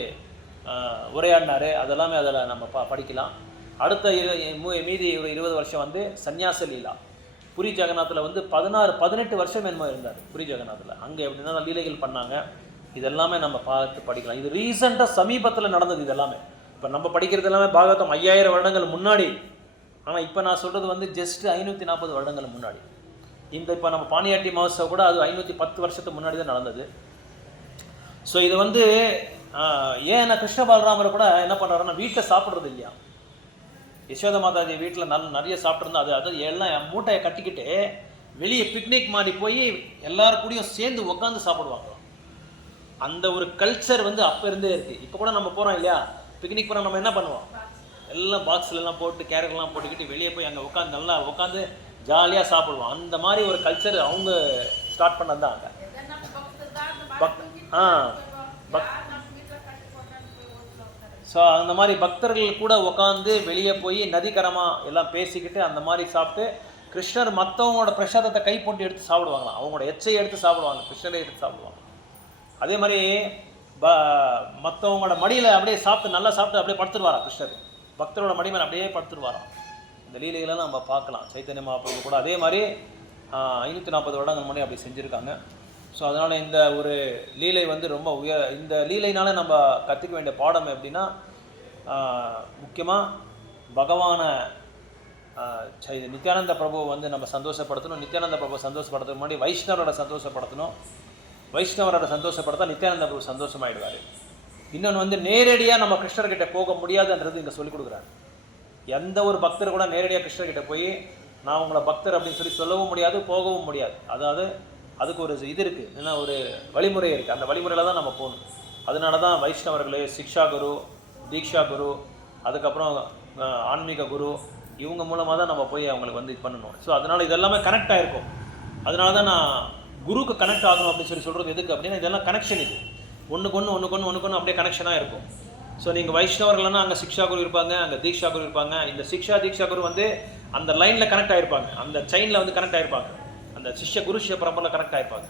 உரையாடினார். அதெல்லாமே அதில் நம்ம படிக்கலாம். அடுத்த மீதி ஒரு 20 வருஷம் வந்து சந்நியாச லீலா. புரி ஜெகநாத்தில் வந்து 18 வருஷம் என்னமோ இருந்தார் புரி ஜெகநாத்தில். அங்கே எப்படின்னா லீலைகள் பண்ணாங்க. இதெல்லாமே நம்ம பார்த்து படிக்கலாம். இது ரீசெண்டாக சமீபத்தில் நடந்தது. இதெல்லாமே இப்போ நம்ம படிக்கிறது எல்லாமே பாகவதம் 5000 வருடங்கள் முன்னாடி. ஆனால் இப்போ நான் சொல்கிறது வந்து ஜஸ்ட் 540 வருடங்கள் முன்னாடி. இப்போ நம்ம பாணியாட்டி மஹோத்சவ் கூட அது 510 வருஷத்துக்கு முன்னாடி தான் நடந்தது. ஸோ இது வந்து ஏன் கிருஷ்ண பாலராமர் கூட என்ன பண்ணுறாருன்னா வீட்டில் சாப்பிட்றது இல்லையா, யசோத மாதாஜி வீட்டில் நிறைய சாப்பிட்ருந்தா அது எல்லாம் மூட்டையை கட்டிக்கிட்டு வெளியே பிக்னிக் மாதிரி போய் எல்லாரும் கூடயும் சேர்ந்து உட்காந்து சாப்பிடுவாங்க. அந்த ஒரு கல்ச்சர் வந்து அப்போ இருந்தே இருக்குது. இப்போ கூட நம்ம போகிறோம் இல்லையா, பிக்னிக் போனால் நம்ம என்ன பண்ணுவோம், எல்லாம் பாக்ஸ்லாம் போட்டு கேரட்லாம் போட்டுக்கிட்டு வெளியே போய் அங்கே உட்காந்து நல்லா உட்காந்து ஜாலியாக சாப்பிடுவோம். அந்த மாதிரி ஒரு கல்ச்சர் அவங்க ஸ்டார்ட் பண்ணது தான் அங்கே. ஸோ அந்த மாதிரி பக்தர்கள் கூட உட்காந்து வெளியே போய் நதிக்கரமாக எல்லாம் பேசிக்கிட்டு அந்த மாதிரி சாப்பிட்டு கிருஷ்ணர் மற்றவங்களோட பிரசாதத்தை கை போட்டு எடுத்து சாப்பிடுவாங்களாம். அவங்களோட எச்சையை எடுத்து சாப்பிடுவாங்க, கிருஷ்ணரை எடுத்து சாப்பிடுவாங்க. அதே மாதிரி மற்றவங்களோட மடியில் அப்படியே சாப்பிட்டு நல்லா சாப்பிட்டு அப்படியே படுத்துருவாராம் கிருஷ்ணர். பக்தரோட மடி மேலே அப்படியே படுத்துருவாராம். இந்த லீலைகள்லாம் நம்ம பார்க்கலாம். சைத்தன்ய மகாபிரபு கூட அதே மாதிரி 540 வருடங்கள் முன்னாடி அப்படி செஞ்சுருக்காங்க. ஸோ அதனால் இந்த ஒரு லீலை வந்து ரொம்ப இந்த லீலைனால நம்ம கற்றுக்க வேண்டிய பாடம் எப்படின்னா, முக்கியமாக பகவான நித்யானந்த பிரபுவை வந்து நம்ம சந்தோஷப்படுத்தணும். நித்யானந்த பிரபு சந்தோஷப்படுத்துறதுக்கு முன்னாடி வைஷ்ணவரோட சந்தோஷப்படுத்தணும். வைஷ்ணவரோட சந்தோஷப்படுத்தா நித்யானந்த பிரபு சந்தோஷமாயிடுவார். இன்னொன்று வந்து நேரடியாக நம்ம கிருஷ்ணர்கிட்ட போக முடியாதுன்றது இங்கே சொல்லிக் கொடுக்குறாரு. எந்த ஒரு பக்தர் கூட நேரடியாக கிருஷ்ணர்கிட்ட போய் நான் உங்களை பக்தர் அப்படின்னு சொல்லவும் முடியாது, போகவும் முடியாது. அதாவது அதுக்கு ஒரு இது இருக்குது, ஏன்னா ஒரு வழிமுறை இருக்குது. அந்த வழிமுறையில் தான் நம்ம போகணும். அதனால தான் வைஷ்ணவர்களே சிக்ஷா குரு, தீக்ஷா குரு, அதுக்கப்புறம் ஆன்மீக குரு, இவங்க மூலமாக தான் நம்ம போய் அவங்களுக்கு வந்து இது பண்ணணும். ஸோ அதனால் இதெல்லாமே கனெக்ட் ஆகிருக்கும். அதனால தான் நான் குருக்கு கனெக்ட் ஆகணும் அப்படின்னு சொல்கிறது எதுக்கு அப்படின்னா, இதெல்லாம் கனெக்ஷன். இது ஒன்றுக்கு அப்படியே கனெக்ஷனாக இருக்கும். ஸோ நீங்கள் வைஷ்ணவர்கள்னா அங்கே சிக்ஷா குரு இருப்பாங்க, அங்கே தீக்ஷா குரு இருப்பாங்க. இந்த தீக்ஷா குரு வந்து அந்த லைனில் கனெக்ட் ஆகிருப்பாங்க, அந்த செயினில் வந்து கனெக்ட் ஆகிருப்பாங்க, அந்த குரு சிஷ்ய பரம்பரையில் கனெக்ட் ஆகிருப்பாங்க.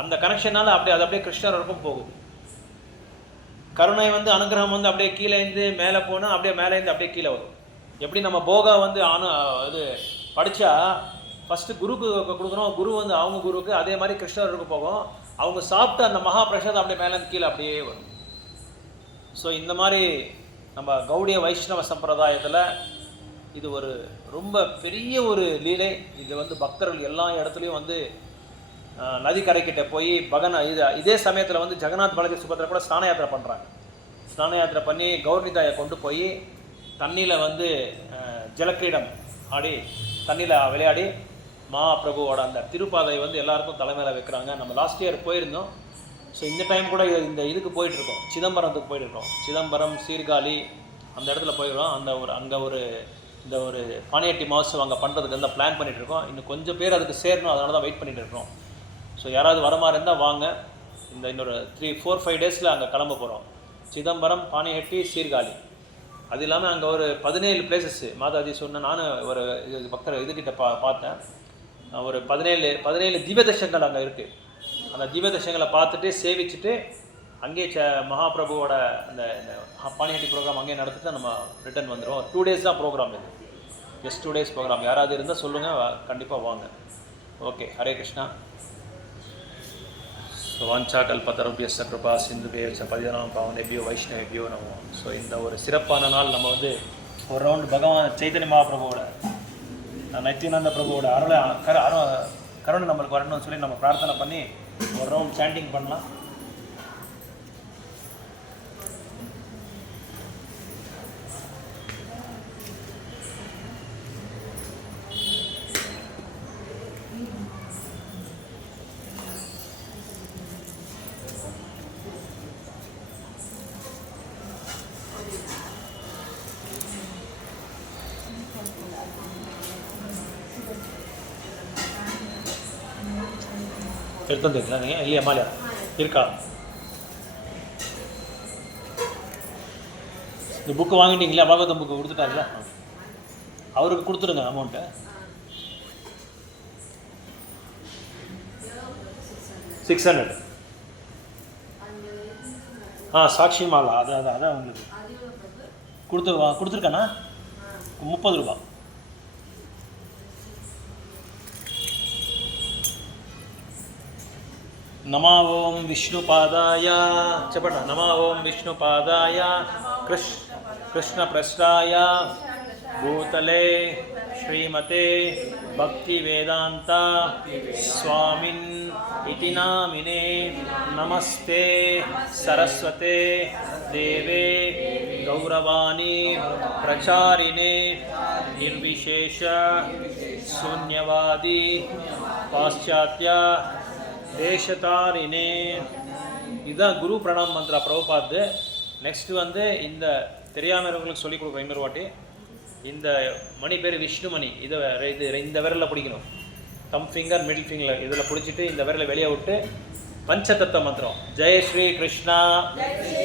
அந்த கனெக்ஷனால் அது அப்படியே கிருஷ்ணருக்கும் போகுது. கருணை வந்து அனுகிரகம் வந்து அப்படியே கீழே இருந்து மேலே போனால் அப்படியே மேலேருந்து அப்படியே கீழே வரும். எப்படி நம்ம போகா வந்து இது படித்தா ஃபஸ்ட்டு குருக்கு கொடுக்குறோம், குரு வந்து அவங்க குருக்கு, அதே மாதிரி கிருஷ்ணருக்கு போகும். அவங்க சாப்பிட்டு அந்த மகா பிரசாதம் அப்படியே மேலேருந்து கீழே அப்படியே வரும். ஸோ இந்த மாதிரி நம்ம கௌடிய வைஷ்ணவ சம்பிரதாயத்தில் இது ஒரு ரொம்ப பெரிய ஒரு லீலை. இது வந்து பக்தர்கள் எல்லா இடத்துலையும் வந்து நதிக்கரைக்கிட்ட போய் இதே சமயத்தில் வந்து ஜெகநாத் பலதி சுபத்ரா கூட ஸ்நான யாத்திரை பண்ணுறாங்க. ஸ்நான யாத்திரை பண்ணி கௌர்நிதாயை கொண்டு போய் தண்ணியில் வந்து ஜலக்கிரீடம் ஆடி தண்ணியில் விளையாடி மகாபிரபுவோட அந்த திருப்பாதை வந்து எல்லாருக்கும் தலைமையில் வைக்கிறாங்க. நம்ம லாஸ்ட் இயர் போயிருந்தோம். ஸோ இந்த டைம் கூட இந்த இதுக்கு போயிட்டுருக்கோம், சிதம்பரத்துக்கு போயிட்டுருக்கோம். சிதம்பரம், சீர்காழி அந்த இடத்துல போயிடுறோம். அங்கே இந்த ஒரு பானியட்டி மஹோத்சவம் அங்கே பண்ணுறதுக்கு வந்து பிளான் பண்ணிகிட்ருக்கோம். இன்னும் கொஞ்சம் பேர் அதுக்கு சேரணும், அதனால தான் வெயிட் பண்ணிகிட்டு இருக்கோம். ஸோ யாராவது வர மாதிரி இருந்தால் வாங்க. இன்னொரு 3-4-5 டேஸில் அங்கே கிளம்ப போகிறோம். சிதம்பரம், பானிஹட்டி, சீர்காழி. அது இல்லாமல் அங்கே ஒரு 17 பிளேசஸ்ஸு மாதாஜி சொன்ன, நானும் ஒரு பக்தர் இதுக்கிட்ட பார்த்தேன். ஒரு 17 திவ்யதர்ஷங்கள் அங்கே இருக்குது. அந்த திவ்யதர்ஷங்களை பார்த்துட்டு சேவிச்சுட்டு அங்கேயே மகாபிரபுவோட அந்த பானிஹட்டி ப்ரோக்ராம் அங்கேயே நடத்திட்டு நம்ம ரிட்டர்ன் வந்துடும். 2 days தான் ப்ரோக்ராம். இது ஜஸ்ட் 2 days ப்ரோக்ராம். யாராவது இருந்தால் சொல்லுங்கள், கண்டிப்பாக வாங்க. ஓகே, ஹரே கிருஷ்ணா. வாஞ்சா கல்பதருபியஸ்ய கிருபா சிந்துபேய பதினாம் பாவனேபியோ வைஷ்ணவேபியோ நமோ. ஸோ இந்த ஒரு சிறப்பான நாள் நம்ம வந்து ஒரு ரவுண்ட் பகவான் சைத்தன்ய மகாபிரபுவோட, நித்யானந்த பிரபுவோட கருணை நம்மளுக்கு வரணும்னு சொல்லி நம்ம பிரார்த்தனை பண்ணி ஒரு ரவுண்ட் சாண்டிங் பண்ணலாம். எடுத்து வந்துருக்கீங்களா நீங்கள்? இல்லையா மாலியா இருக்கா? இந்த புக்கு வாங்கிட்டீங்களா? பாகவதம் புக்கு கொடுத்துட்டாங்களா? அவருக்கு கொடுத்துருங்க அமௌண்ட்டு. 600. சாட்சி மாலா அதான் உங்களுக்கு கொடுத்துருக்கானா? 30 ரூபா. नमो ओम विष्णुपादाय चपट नमो ओम विष्णुपादाय कृष्णप्रष्टाय भूतले श्रीमते भक्तिवेदांता स्वामिन् इति नामिने नमस्ते सरस्वते देवे गौरवाणी प्रचारिणे निर्विशेष शून्यवादी पाश्चात्य தேசதாரினே. இதுதான் குரு பிரணாம் மந்த்ரா பிரபுபாத்து. நெக்ஸ்ட் வந்து இந்த தெரியாமவர்களுக்கு சொல்லிக் கொடுக்குறோம் இன்னொரு வாட்டி. இந்த மணி பேர் விஷ்ணு மணி. இந்த விரலில் பிடிக்கணும். தம் ஃபிங்கர், மிடில் ஃபிங்கர் இதில் பிடிச்சிட்டு இந்த விரலை வெளியே விட்டு பஞ்சதத்துவ மந்திரம் ஜெய் ஸ்ரீ கிருஷ்ணா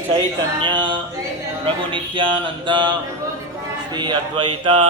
சைதன்யா பிரபு நித்யானந்தா ஸ்ரீ அத்வைதா